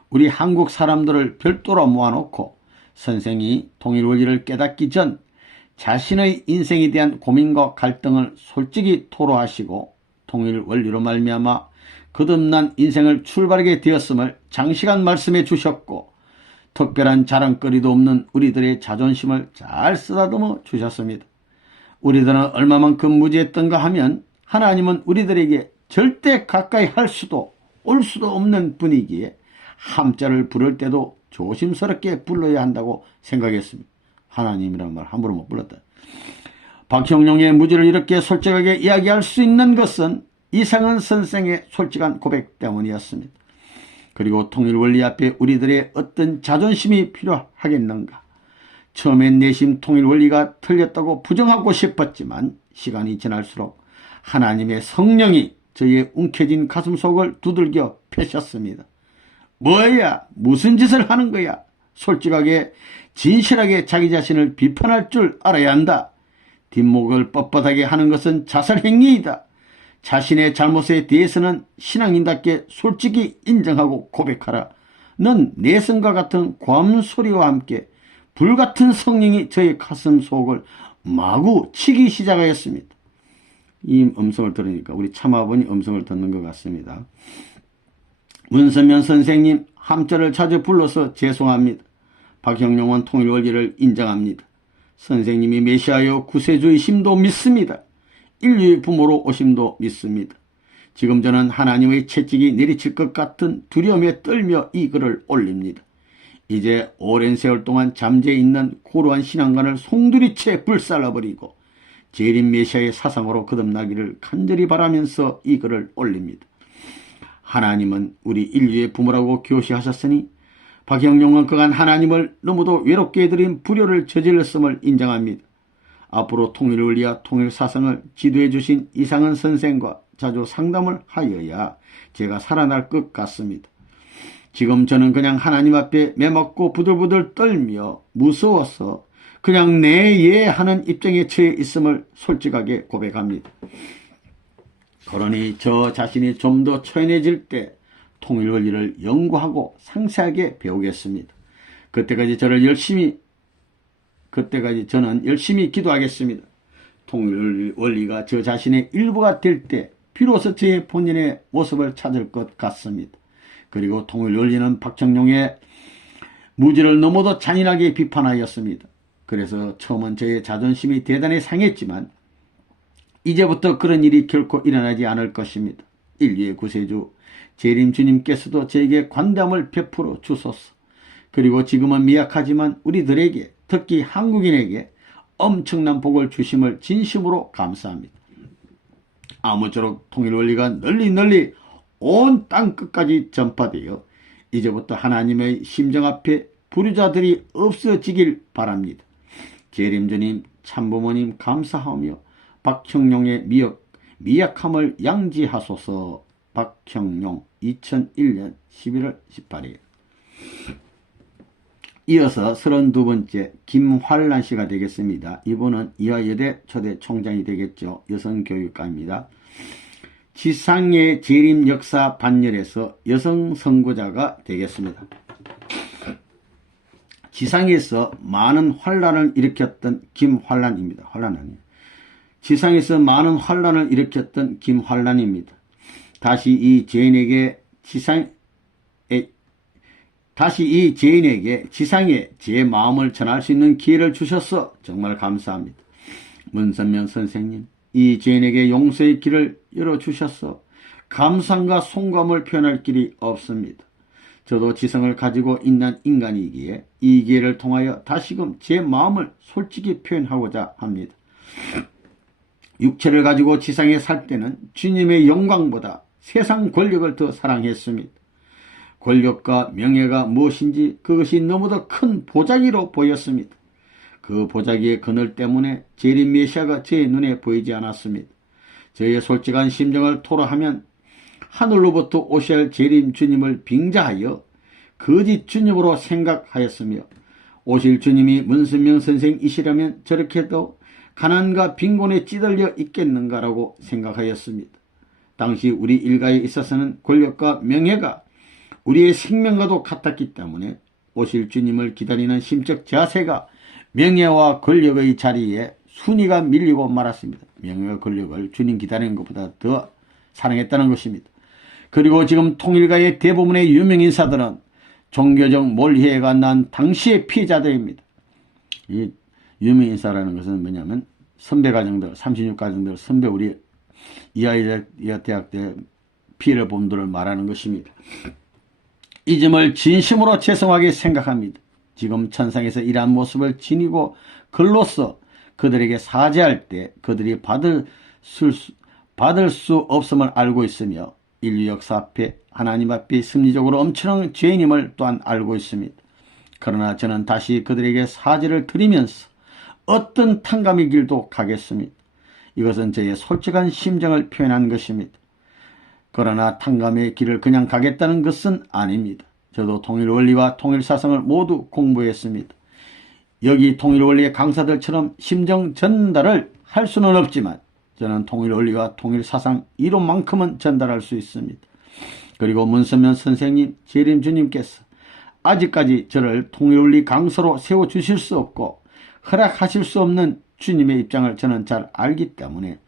우리 한국 사람들을 별도로 모아놓고 선생이 통일 원리를 깨닫기 전 자신의 인생에 대한 고민과 갈등을 솔직히 토로하시고 통일 원리로 말미암아 거듭난 인생을 출발하게 되었음을 장시간 말씀해 주셨고 특별한 자랑거리도 없는 우리들의 자존심을 잘 쓰다듬어 주셨습니다. 우리들은 얼마만큼 무지했던가 하면 하나님은 우리들에게 절대 가까이 할 수도 올 수도 없는 분이기에 함자를 부를 때도 조심스럽게 불러야 한다고 생각했습니다. 하나님이라는 말 함부로 못 불렀다. 박형룡의 무지를 이렇게 솔직하게 이야기할 수 있는 것은 이상은 선생의 솔직한 고백 때문이었습니다. 그리고 통일원리 앞에 우리들의 어떤 자존심이 필요하겠는가. 처음엔 내심 통일원리가 틀렸다고 부정하고 싶었지만 시간이 지날수록 하나님의 성령이 저의 움켜진 가슴속을 두들겨 패셨습니다. 뭐야? 무슨 짓을 하는 거야? 솔직하게 진실하게 자기 자신을 비판할 줄 알아야 한다. 뒷목을 뻣뻣하게 하는 것은 자살행위이다. 자신의 잘못에 대해서는 신앙인답게 솔직히 인정하고 고백하라. 넌 내성과 같은 고함소리와 함께 불같은 성령이 저의 가슴 속을 마구 치기 시작하였습니다. 이 음성을 들으니까 우리 참아보니 음성을 듣는 것 같습니다. 문선면 선생님, 함자를 자주 불러서 죄송합니다. 박형룡은 통일원리를 인정합니다. 선생님이 메시아여 구세주이심도 믿습니다. 인류의 부모로 오심도 믿습니다. 지금 저는 하나님의 채찍이 내리칠 것 같은 두려움에 떨며 이 글을 올립니다. 이제 오랜 세월 동안 잠재해 있는 고루한 신앙관을 송두리째 불살라버리고 재림 메시아의 사상으로 거듭나기를 간절히 바라면서 이 글을 올립니다. 하나님은 우리 인류의 부모라고 교시하셨으니 박형룡은 그간 하나님을 너무도 외롭게 해드린 불효를 저질렀음을 인정합니다. 앞으로 통일원리와 통일사상을 지도해 주신 이상은 선생과 자주 상담을 하여야 제가 살아날 것 같습니다. 지금 저는 그냥 하나님 앞에 매먹고 부들부들 떨며 무서워서 그냥 네 하는 입장에 처해 있음을 솔직하게 고백합니다. 그러니 저 자신이 좀 더 초연해질 때 통일원리를 연구하고 상세하게 배우겠습니다. 그때까지 저는 열심히 기도하겠습니다. 통일원리가 저 자신의 일부가 될 때 비로소 제 본인의 모습을 찾을 것 같습니다. 그리고 통일원리는 박형룡의 무지를 너무도 잔인하게 비판하였습니다. 그래서 처음은 저의 자존심이 대단히 상했지만 이제부터 그런 일이 결코 일어나지 않을 것입니다. 인류의 구세주 재림 주님께서도 저에게 관담을 베풀어 주소서. 그리고 지금은 미약하지만 우리들에게 특히 한국인에게 엄청난 복을 주심을 진심으로 감사합니다. 아무쪼록 통일원리가 널리 온 땅 끝까지 전파되어 이제부터 하나님의 심정 앞에 불효자들이 없어지길 바랍니다. 재림주님, 참부모님 감사하며 박형룡의 미약함을 양지하소서. 박형룡 2001년 11월 18일. 이어서 32번째 김환란 씨가 되겠습니다. 이분은 이화여대 초대 총장이 되겠죠. 여성교육가입니다. 지상의 재림 역사 반열에서 여성 선구자가 되겠습니다. 지상에서 많은 환란을 일으켰던 김환란입니다. 환란 아니에요. 지상에서 많은 환란을 일으켰던 김환란입니다. 다시 이 죄인에게 지상에 제 마음을 전할 수 있는 기회를 주셔서 정말 감사합니다. 문선명 선생님, 이 죄인에게 용서의 길을 열어주셔서 감사함과 송구함을 표현할 길이 없습니다. 저도 지성을 가지고 있는 인간이기에 이 기회를 통하여 다시금 제 마음을 솔직히 표현하고자 합니다. 육체를 가지고 지상에 살 때는 주님의 영광보다 세상 권력을 더 사랑했습니다. 권력과 명예가 무엇인지 그것이 너무도 큰 보자기로 보였습니다. 그 보자기의 그늘 때문에 재림 메시아가 제 눈에 보이지 않았습니다. 저의 솔직한 심정을 토로하면 하늘로부터 오셔야 할 재림 주님을 빙자하여 거짓 주님으로 생각하였으며, 오실 주님이 문선명 선생이시라면 저렇게도 가난과 빈곤에 찌들려 있겠는가라고 생각하였습니다. 당시 우리 일가에 있어서는 권력과 명예가 우리의 생명과도 같았기 때문에 오실 주님을 기다리는 심적 자세가 명예와 권력의 자리에 순위가 밀리고 말았습니다. 명예와 권력을 주님 기다리는 것보다 더 사랑했다는 것입니다. 그리고 지금 통일가의 대부분의 유명인사들은 종교적 몰이해가 난 당시의 피해자들입니다. 이 유명인사라는 것은 뭐냐면 선배가정들, 36가정들, 선배 우리 이하대학 때 피해를 본 분들을 말하는 것입니다. 이 점을 진심으로 죄송하게 생각합니다. 지금 천상에서 이러한 모습을 지니고 글로써 그들에게 사죄할 때 그들이 받을 수 없음을 알고 있으며 인류 역사 앞에 하나님 앞에 심리적으로 엄청난 죄인임을 또한 알고 있습니다. 그러나 저는 다시 그들에게 사죄를 드리면서 어떤 탕감의 길도 가겠습니다. 이것은 저의 솔직한 심정을 표현한 것입니다. 그러나 탕감의 길을 그냥 가겠다는 것은 아닙니다. 저도 통일원리와 통일사상을 모두 공부했습니다. 여기 통일원리의 강사들처럼 심정 전달을 할 수는 없지만 저는 통일원리와 통일사상 이론만큼은 전달할 수 있습니다. 그리고 문선명 선생님, 재림주님께서 아직까지 저를 통일원리 강사로 세워주실 수 없고 허락하실 수 없는 주님의 입장을 저는 잘 알기 때문에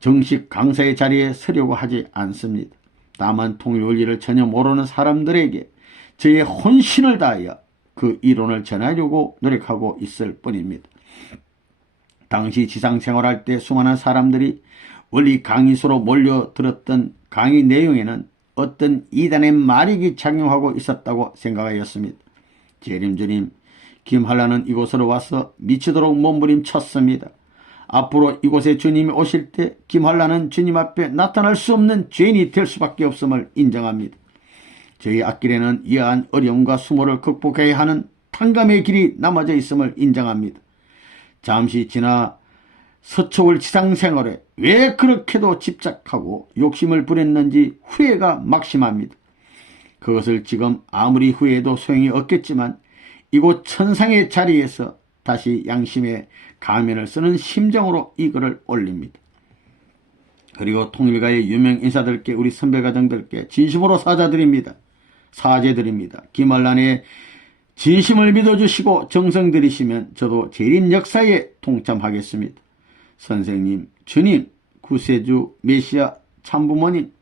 정식 강사의 자리에 서려고 하지 않습니다. 다만 통일원리를 전혀 모르는 사람들에게 저의 혼신을 다하여 그 이론을 전하려고 노력하고 있을 뿐입니다. 당시 지상생활할 때 수많은 사람들이 원리 강의소로 몰려들었던 강의 내용에는 어떤 이단의 마력이 작용하고 있었다고 생각하였습니다. 재림주님, 김한란은 이곳으로 와서 미치도록 몸부림쳤습니다. 앞으로 이곳에 주님이 오실 때 김한란은 주님 앞에 나타날 수 없는 죄인이 될 수밖에 없음을 인정합니다. 저희 앞길에는 이러한 어려움과 수모를 극복해야 하는 탕감의 길이 남아져 있음을 인정합니다. 잠시 지나 서초월 지상생활에 왜 그렇게도 집착하고 욕심을 부렸는지 후회가 막심합니다. 그것을 지금 아무리 후회해도 소용이 없겠지만 이곳 천상의 자리에서 다시 양심의 가면을 쓰는 심정으로 이 글을 올립니다. 그리고 통일가의 유명 인사들께, 우리 선배가정들께 진심으로 사죄드립니다. 김한란의 진심을 믿어주시고 정성 들이시면 저도 재림 역사에 동참하겠습니다. 선생님, 주님, 구세주, 메시아, 참부모님,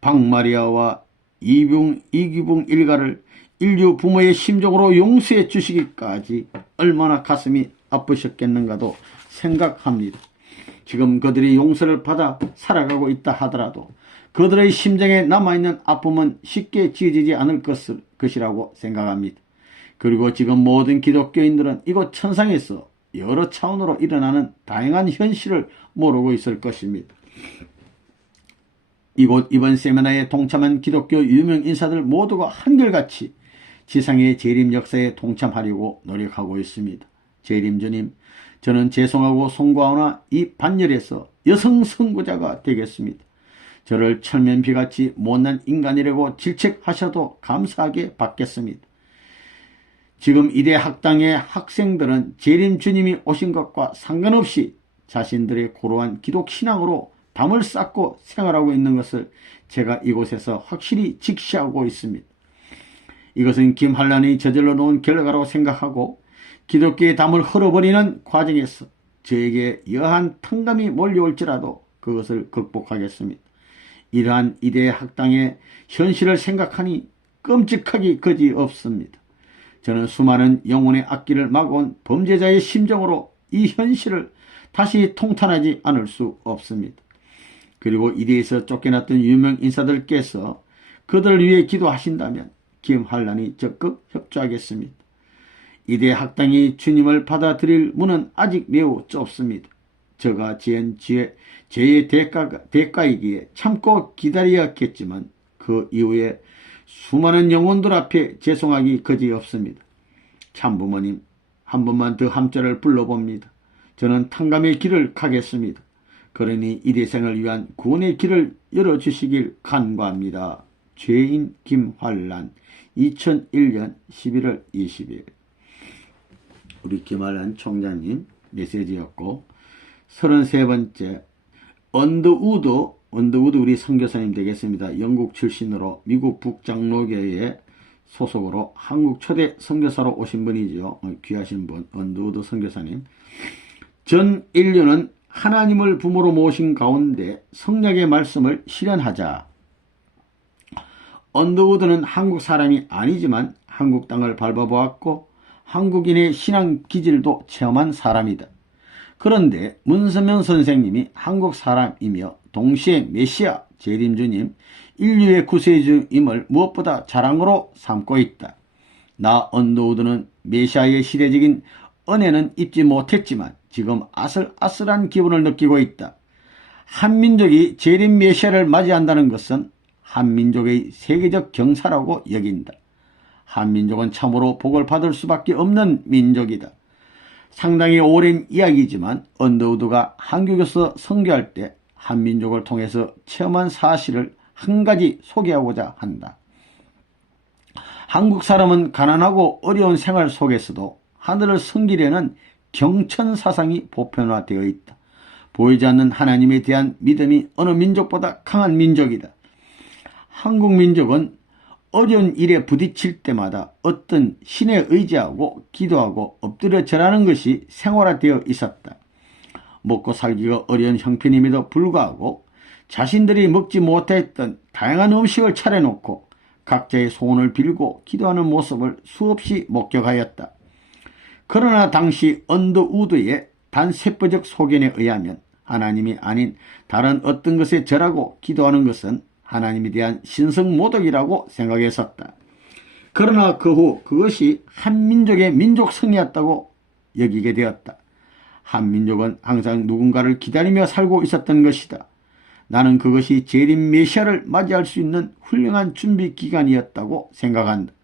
박마리아와 이기붕 일가를 인류 부모의 심정으로 용서해 주시기까지 얼마나 가슴이 아프셨겠는가도 생각합니다. 지금 그들이 용서를 받아 살아가고 있다 하더라도 그들의 심정에 남아있는 아픔은 쉽게 지워지지 않을 것이라고 생각합니다. 그리고 지금 모든 기독교인들은 이곳 천상에서 여러 차원으로 일어나는 다양한 현실을 모르고 있을 것입니다. 이번 세미나에 동참한 기독교 유명 인사들 모두가 한결같이 지상의 재림 역사에 동참하려고 노력하고 있습니다. 재림주님, 저는 죄송하고 송구하오나 이 반열에서 여성 선구자가 되겠습니다. 저를 철면피같이 못난 인간이라고 질책하셔도 감사하게 받겠습니다. 지금 이대 학당의 학생들은 재림주님이 오신 것과 상관없이 자신들의 고루한 기독신앙으로 담을 쌓고 생활하고 있는 것을 제가 이곳에서 확실히 직시하고 있습니다. 이것은 김한란이 저질러 놓은 결과라고 생각하고 기독교의 담을 흘어버리는 과정에서 저에게 여한 탕감이 몰려올지라도 그것을 극복하겠습니다. 이러한 이대 학당의 현실을 생각하니 끔찍하기 그지없습니다. 저는 수많은 영혼의 앞길을 막아온 범죄자의 심정으로 이 현실을 다시 통탄하지 않을 수 없습니다. 그리고 이대에서 쫓겨났던 유명 인사들께서 그들을 위해 기도하신다면 김환란이 적극 협조하겠습니다. 이대 학당이 주님을 받아들일 문은 아직 매우 좁습니다. 저가 지은 죄의 대가이기에 참고 기다려야겠지만 그 이후에 수많은 영혼들 앞에 죄송하기 그지없습니다. 참부모님, 한 번만 더 함자를 불러봅니다. 저는 탕감의 길을 가겠습니다. 그러니 이대생을 위한 구원의 길을 열어주시길 간구합니다. 죄인 김환란 2001년 11월 20일. 우리 김환란 총장님 메시지였고, 33번째 언더우드 우리 선교사님 되겠습니다. 영국 출신으로 미국 북장로교회 소속으로 한국 초대 선교사로 오신 분이죠. 귀하신 분 언더우드 선교사님. 전 인류는 하나님을 부모로 모신 가운데 성령의 말씀을 실현하자. 언더우드는 한국 사람이 아니지만 한국 땅을 밟아보았고 한국인의 신앙 기질도 체험한 사람이다. 그런데 문선명 선생님이 한국 사람이며 동시에 메시아 재림주님 인류의 구세주임을 무엇보다 자랑으로 삼고 있다. 나 언더우드는 메시아의 시대적인 은혜는 입지 못했지만 지금 아슬아슬한 기분을 느끼고 있다. 한민족이 재림 메시아를 맞이한다는 것은 한민족의 세계적 경사라고 여긴다. 한민족은 참으로 복을 받을 수밖에 없는 민족이다. 상당히 오랜 이야기지만 언더우드가 한국에서 선교할 때 한민족을 통해서 체험한 사실을 한 가지 소개하고자 한다. 한국 사람은 가난하고 어려운 생활 속에서도 하늘을 섬기려는 경천사상이 보편화되어 있다. 보이지 않는 하나님에 대한 믿음이 어느 민족보다 강한 민족이다. 한국 민족은 어려운 일에 부딪힐 때마다 어떤 신에 의지하고 기도하고 엎드려 절하는 것이 생활화되어 있었다. 먹고 살기가 어려운 형편임에도 불구하고 자신들이 먹지 못했던 다양한 음식을 차려놓고 각자의 소원을 빌고 기도하는 모습을 수없이 목격하였다. 그러나 당시 언더우드의 단세포적 소견에 의하면 하나님이 아닌 다른 어떤 것에 절하고 기도하는 것은 하나님에 대한 신성모독이라고 생각했었다. 그러나 그 후 그것이 한민족의 민족성이었다고 여기게 되었다. 한민족은 항상 누군가를 기다리며 살고 있었던 것이다. 나는 그것이 재림 메시아를 맞이할 수 있는 훌륭한 준비 기간이었다고 생각한다.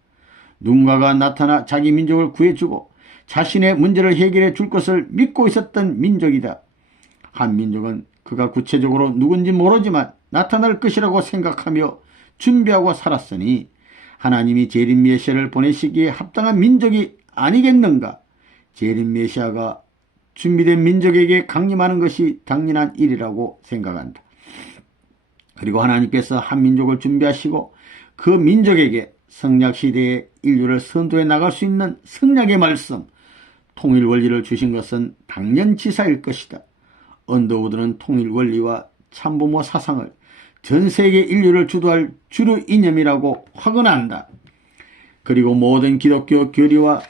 누군가가 나타나 자기 민족을 구해주고 자신의 문제를 해결해 줄 것을 믿고 있었던 민족이다. 한민족은 그가 구체적으로 누군지 모르지만 나타날 것이라고 생각하며 준비하고 살았으니 하나님이 재림 메시아를 보내시기에 합당한 민족이 아니겠는가. 재림 메시아가 준비된 민족에게 강림하는 것이 당연한 일이라고 생각한다. 그리고 하나님께서 한 민족을 준비하시고 그 민족에게 성약시대의 인류를 선도해 나갈 수 있는 성약의 말씀, 통일원리를 주신 것은 당연지사일 것이다. 언더우드는 통일원리와 참부모 사상을 전세계 인류를 주도할 주류 이념이라고 확언한다. 그리고 모든 기독교 교리와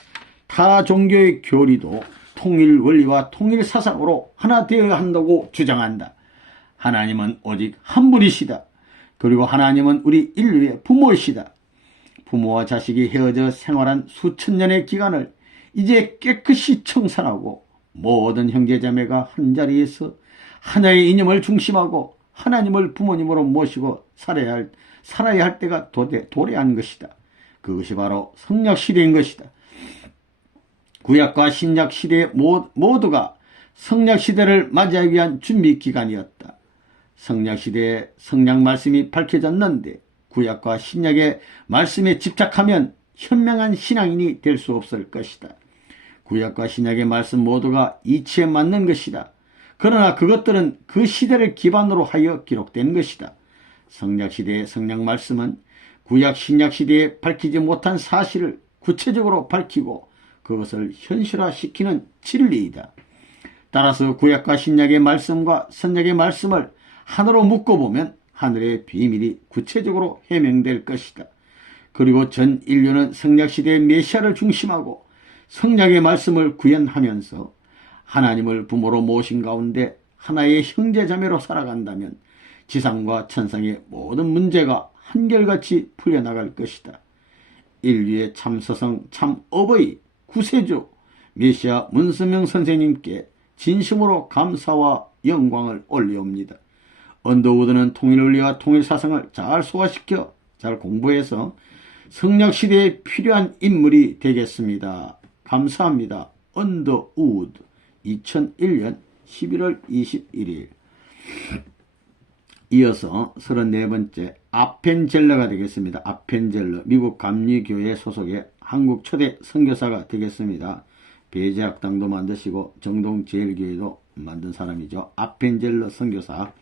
타 종교의 교리도 통일원리와 통일사상으로 하나 되어야 한다고 주장한다. 하나님은 오직 한 분이시다. 그리고 하나님은 우리 인류의 부모이시다. 부모와 자식이 헤어져 생활한 수천 년의 기간을 이제 깨끗이 청산하고 모든 형제자매가 한자리에서 하나의 이념을 중심하고 하나님을 부모님으로 모시고 살아야 할 때가 도래한 것이다. 그것이 바로 성약시대인 것이다. 구약과 신약시대 모두가 성약시대를 맞이하기 위한 준비기간이었다. 성약시대에 성약말씀이 밝혀졌는데 구약과 신약의 말씀에 집착하면 현명한 신앙인이 될 수 없을 것이다. 구약과 신약의 말씀 모두가 이치에 맞는 것이다. 그러나 그것들은 그 시대를 기반으로 하여 기록된 것이다. 성약시대의 성약말씀은 구약 신약시대에 밝히지 못한 사실을 구체적으로 밝히고 그것을 현실화시키는 진리이다. 따라서 구약과 신약의 말씀과 선약의 말씀을 하나로 묶어보면 하늘의 비밀이 구체적으로 해명될 것이다. 그리고 전 인류는 성약시대의 메시아를 중심하고 성약의 말씀을 구현하면서 하나님을 부모로 모신 가운데 하나의 형제자매로 살아간다면 지상과 천상의 모든 문제가 한결같이 풀려나갈 것이다. 인류의 참 서성, 참 어버이, 구세주, 메시아 문선명 선생님께 진심으로 감사와 영광을 올리옵니다. 언더우드는 통일원리와 통일사상을 잘 소화시켜 잘 공부해서 성략시대에 필요한 인물이 되겠습니다. 감사합니다. 언더우드 2001년 11월 21일. 이어서 34번째 아펜젤러가 되겠습니다. 아펜젤러, 미국 감리교회 소속의 한국 초대 선교사가 되겠습니다. 배제학당도 만드시고 정동제일교회도 만든 사람이죠. 아펜젤러 선교사.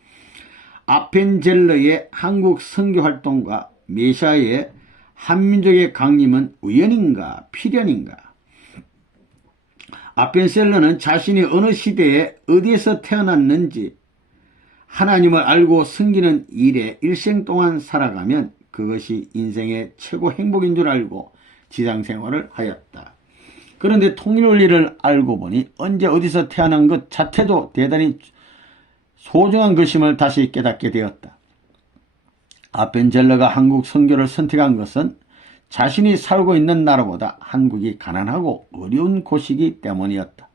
아펜젤러의 한국 선교활동과 메시아의 한민족의 강림은 우연인가 필연인가? 아펜젤러는 자신이 어느 시대에 어디에서 태어났는지 하나님을 알고 섬기는 일에 일생 동안 살아가면 그것이 인생의 최고 행복인 줄 알고 지상생활을 하였다. 그런데 통일원리를 알고 보니 언제 어디서 태어난 것 자체도 대단히 소중한 것임을 다시 깨닫게 되었다. 아펜젤러가 한국 선교를 선택한 것은 자신이 살고 있는 나라보다 한국이 가난하고 어려운 곳이기 때문이었다.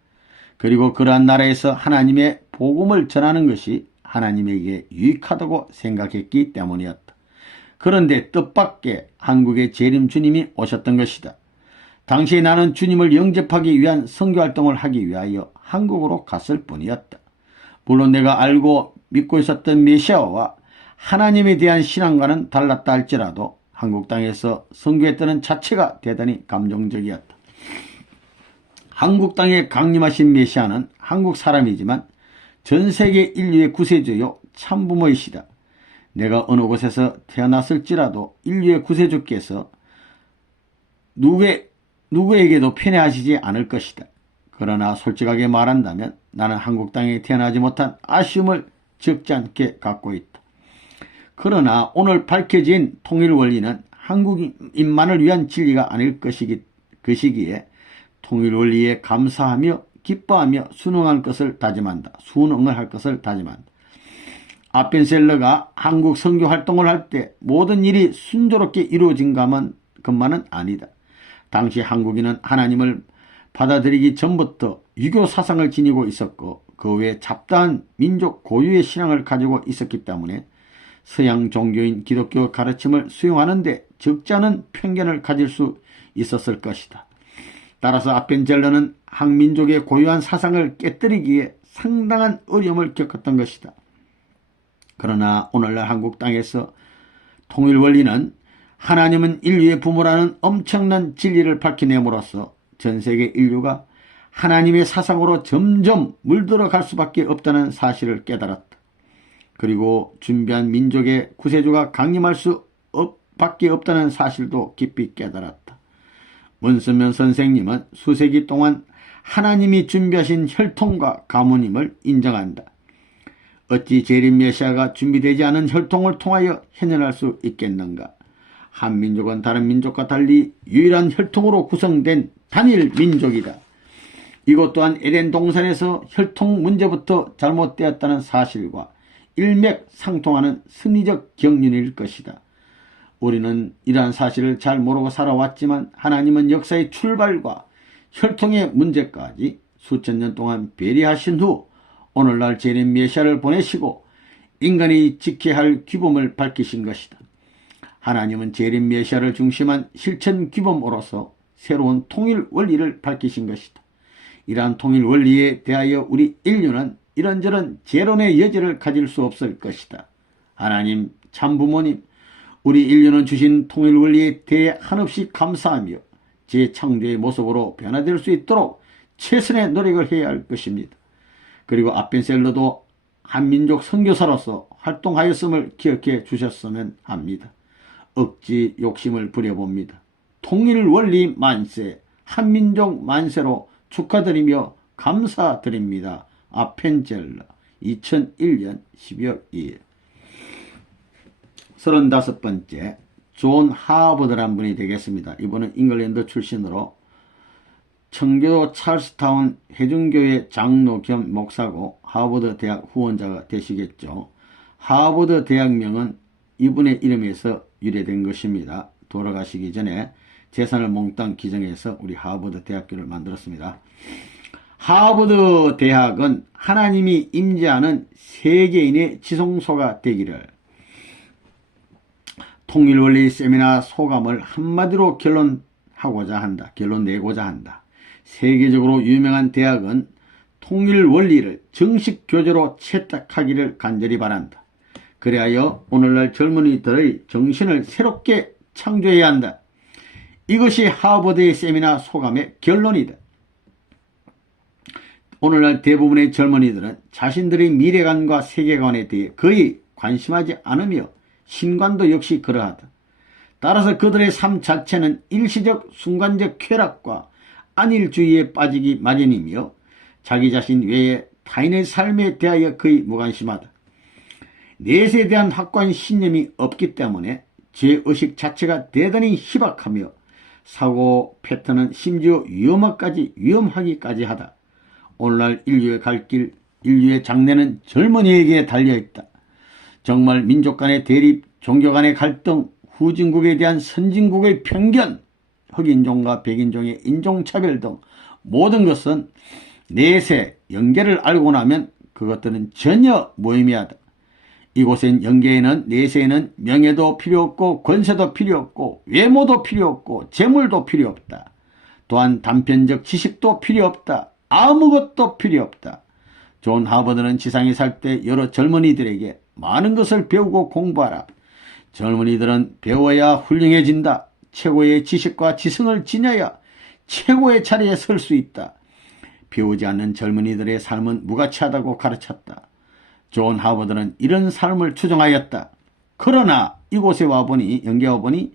그리고 그러한 나라에서 하나님의 복음을 전하는 것이 하나님에게 유익하다고 생각했기 때문이었다. 그런데 뜻밖의 한국의 재림 주님이 오셨던 것이다. 당시에 나는 주님을 영접하기 위한 선교활동을 하기 위하여 한국으로 갔을 뿐이었다. 물론 내가 알고 믿고 있었던 메시아와 하나님에 대한 신앙과는 달랐다 할지라도 한국 땅에서 선교했다는 자체가 대단히 감동적이었다. 한국 땅에 강림하신 메시아는 한국 사람이지만 전 세계 인류의 구세주요 참부모이시다. 내가 어느 곳에서 태어났을지라도 인류의 구세주께서 누구에게도 편애하시지 않을 것이다. 그러나 솔직하게 말한다면 나는 한국 땅에 태어나지 못한 아쉬움을 적지 않게 갖고 있다. 그러나 오늘 밝혀진 통일원리는 한국인만을 위한 진리가 아닐 것이기에 통일원리에 감사하며 기뻐하며 순응할 것을 다짐한다. 아펜젤러가 한국 선교활동을 할 때 모든 일이 순조롭게 이루어진 것만은 아니다. 당시 한국인은 하나님을 받아들이기 전부터 유교 사상을 지니고 있었고 그 외에 잡다한 민족 고유의 신앙을 가지고 있었기 때문에 서양 종교인 기독교 가르침을 수용하는데 적지 않은 편견을 가질 수 있었을 것이다. 따라서 아펜젤러는 한민족의 고유한 사상을 깨뜨리기에 상당한 어려움을 겪었던 것이다. 그러나 오늘날 한국 땅에서 통일원리는 하나님은 인류의 부모라는 엄청난 진리를 밝혀냄으로써 전세계 인류가 하나님의 사상으로 점점 물들어갈 수밖에 없다는 사실을 깨달았다. 그리고 준비한 민족의 구세주가 강림할 수밖에 없다는 사실도 깊이 깨달았다. 문선명 선생님은 수세기 동안 하나님이 준비하신 혈통과 가문임을 인정한다. 어찌 재림 메시아가 준비되지 않은 혈통을 통하여 현현할 수 있겠는가? 한민족은 다른 민족과 달리 유일한 혈통으로 구성된 단일 민족이다. 이것 또한 에덴 동산에서 혈통 문제부터 잘못되었다는 사실과 일맥상통하는 승리적 경륜일 것이다. 우리는 이러한 사실을 잘 모르고 살아왔지만 하나님은 역사의 출발과 혈통의 문제까지 수천 년 동안 배려하신 후 오늘날 재림 메시아를 보내시고 인간이 지켜야 할 규범을 밝히신 것이다. 하나님은 재림 메시아를 중심한 실천 규범으로서 새로운 통일 원리를 밝히신 것이다. 이러한 통일 원리에 대하여 우리 인류는 이런저런 재론의 여지를 가질 수 없을 것이다. 하나님, 참부모님, 우리 인류는 주신 통일 원리에 대해 한없이 감사하며 재창조의 모습으로 변화될 수 있도록 최선의 노력을 해야 할 것입니다. 그리고 아펜젤러도 한민족 선교사로서 활동하였음을 기억해 주셨으면 합니다. 억지 욕심을 부려봅니다. 통일 원리 만세, 한민족 만세로 축하드리며 감사드립니다. 아펜젤러 2001년 12월 2일. 35번째 존 하버드란 분이 되겠습니다. 이분은 잉글랜드 출신으로 청교도 찰스타운 해중교회 장로 겸 목사고 하버드 대학 후원자가 되시겠죠. 하버드 대학명은 이분의 이름에서 유래된 것입니다. 돌아가시기 전에 재산을 몽땅 기증해서 우리 하버드 대학교를 만들었습니다. 하버드 대학은 하나님이 임재하는 세계인의 지성소가 되기를, 통일원리 세미나 소감을 한마디로 결론 내고자 한다. 세계적으로 유명한 대학은 통일원리를 정식 교재로 채택하기를 간절히 바란다. 그리하여 오늘날 젊은이들의 정신을 새롭게 창조해야 한다. 이것이 하버드의 세미나 소감의 결론이다. 오늘날 대부분의 젊은이들은 자신들의 미래관과 세계관에 대해 거의 관심하지 않으며 신관도 역시 그러하다. 따라서 그들의 삶 자체는 일시적 순간적 쾌락과 안일주의에 빠지기 마련이며 자기 자신 외에 타인의 삶에 대하여 거의 무관심하다. 내세에 대한 확고한 신념이 없기 때문에 죄의식 자체가 대단히 희박하며 사고 패턴은 심지어 위험하기까지 하다. 오늘날 인류의 갈 길, 인류의 장래는 젊은이에게 달려있다. 정말 민족 간의 대립, 종교 간의 갈등, 후진국에 대한 선진국의 편견, 흑인종과 백인종의 인종차별 등 모든 것은 내세 영계를 알고 나면 그것들은 전혀 무의미하다. 이곳엔 영계에는 내세에는 명예도 필요 없고 권세도 필요 없고 외모도 필요 없고 재물도 필요 없다. 또한 단편적 지식도 필요 없다. 아무것도 필요 없다. 존 하버드는 지상에 살 때 여러 젊은이들에게 많은 것을 배우고 공부하라. 젊은이들은 배워야 훌륭해진다. 최고의 지식과 지성을 지녀야 최고의 자리에 설 수 있다. 배우지 않는 젊은이들의 삶은 무가치하다고 가르쳤다. 존 하버드는 이런 삶을 추종하였다. 그러나 이곳에 와보니, 영계에 와보니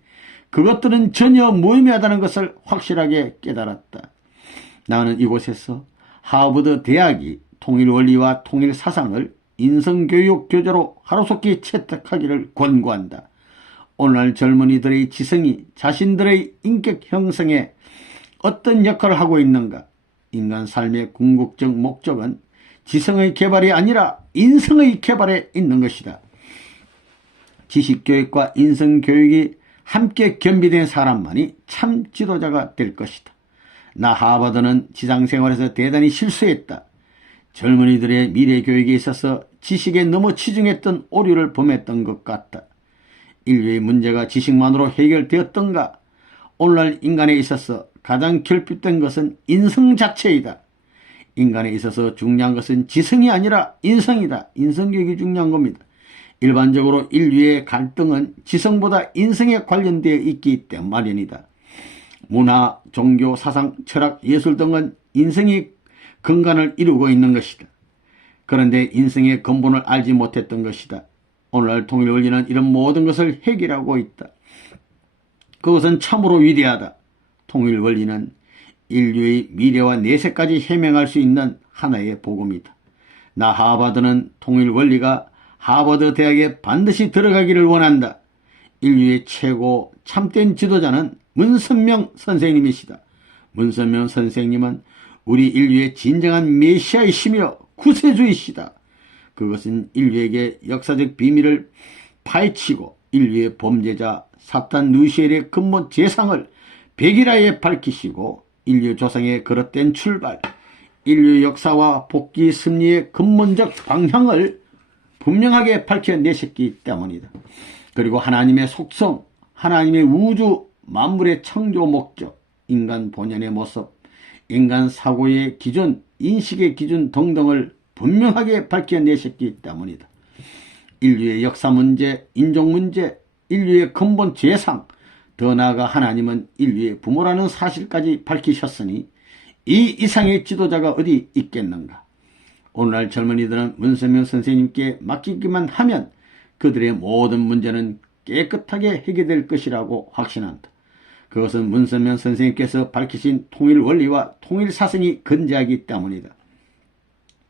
그것들은 전혀 무의미하다는 것을 확실하게 깨달았다. 나는 이곳에서 하버드 대학이 통일원리와 통일사상을 인성교육 교재로 하루속히 채택하기를 권고한다. 오늘날 젊은이들의 지성이 자신들의 인격 형성에 어떤 역할을 하고 있는가? 인간 삶의 궁극적 목적은 지성의 개발이 아니라 인성의 개발에 있는 것이다. 지식교육과 인성교육이 함께 겸비된 사람만이 참 지도자가 될 것이다. 나 하버드는 지상생활에서 대단히 실수했다. 젊은이들의 미래교육에 있어서 지식에 너무 치중했던 오류를 범했던 것 같다. 인류의 문제가 지식만으로 해결되었던가? 오늘날 인간에 있어서 가장 결핍된 것은 인성 자체이다. 인간에 있어서 중요한 것은 지성이 아니라 인성이다. 인성교육이 중요한 겁니다. 일반적으로 인류의 갈등은 지성보다 인성에 관련되어 있기 때문에 마련이다. 문화, 종교, 사상, 철학, 예술 등은 인성이 근간을 이루고 있는 것이다. 그런데 인성의 근본을 알지 못했던 것이다. 오늘날 통일원리는 이런 모든 것을 해결하고 있다. 그것은 참으로 위대하다. 통일원리는 인류의 미래와 내세까지 해명할 수 있는 하나의 복음이다. 나 하버드는 통일원리가 하버드 대학에 반드시 들어가기를 원한다. 인류의 최고 참된 지도자는 문선명 선생님이시다. 문선명 선생님은 우리 인류의 진정한 메시아이시며 구세주이시다. 그것은 인류에게 역사적 비밀을 파헤치고 인류의 범죄자 사탄 루시엘의 근본 재상을 백일하에 밝히시고 인류 조상의 그릇된 출발, 인류 역사와 복귀 승리의 근본적 방향을 분명하게 밝혀내셨기 때문이다. 그리고 하나님의 속성, 하나님의 우주 만물의 창조 목적, 인간 본연의 모습, 인간 사고의 기준, 인식의 기준 등등을 분명하게 밝혀내셨기 때문이다. 인류의 역사 문제, 인종 문제, 인류의 근본 죄상, 더 나아가 하나님은 인류의 부모라는 사실까지 밝히셨으니 이 이상의 지도자가 어디 있겠는가. 오늘날 젊은이들은 문선명 선생님께 맡기기만 하면 그들의 모든 문제는 깨끗하게 해결될 것이라고 확신한다. 그것은 문선명 선생님께서 밝히신 통일원리와 통일사상이 근저하기 때문이다.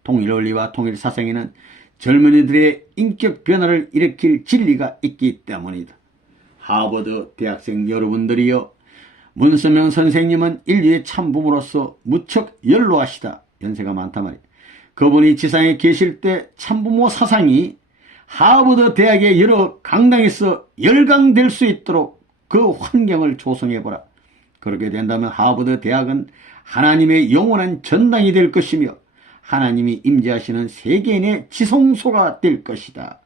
통일원리와 통일사상에는 젊은이들의 인격 변화를 일으킬 진리가 있기 때문이다. 하버드 대학생 여러분들이여, 문선명 선생님은 인류의 참부모로서 무척 연로하시다. 연세가 많단 말이에요. 그분이 지상에 계실 때 참부모 사상이 하버드 대학의 여러 강당에서 열강될 수 있도록 그 환경을 조성해보라. 그렇게 된다면 하버드 대학은 하나님의 영원한 전당이 될 것이며 하나님이 임재하시는 세계인의 지성소가 될 것이다.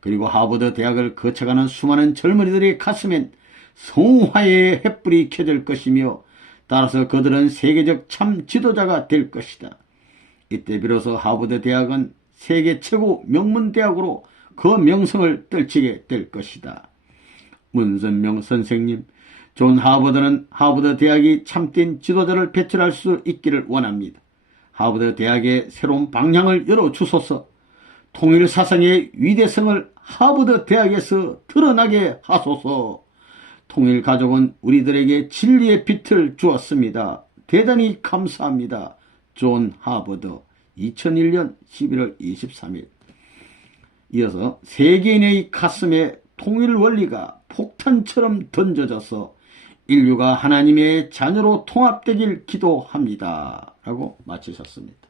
그리고 하버드 대학을 거쳐가는 수많은 젊은이들의 가슴엔 성화의 횃불이 켜질 것이며 따라서 그들은 세계적 참 지도자가 될 것이다. 이때 비로소 하버드 대학은 세계 최고 명문 대학으로 그 명성을 떨치게 될 것이다. 문선명 선생님, 존 하버드는 하버드 대학이 참된 지도자를 배출할 수 있기를 원합니다. 하버드 대학의 새로운 방향을 열어주소서. 통일 사상의 위대성을 하버드 대학에서 드러나게 하소서. 통일 가족은 우리들에게 진리의 빛을 주었습니다. 대단히 감사합니다. 존 하버드 2001년 11월 23일. 이어서 세계인의 가슴에 통일 원리가 폭탄처럼 던져져서 인류가 하나님의 자녀로 통합되길 기도합니다. 라고 마치셨습니다.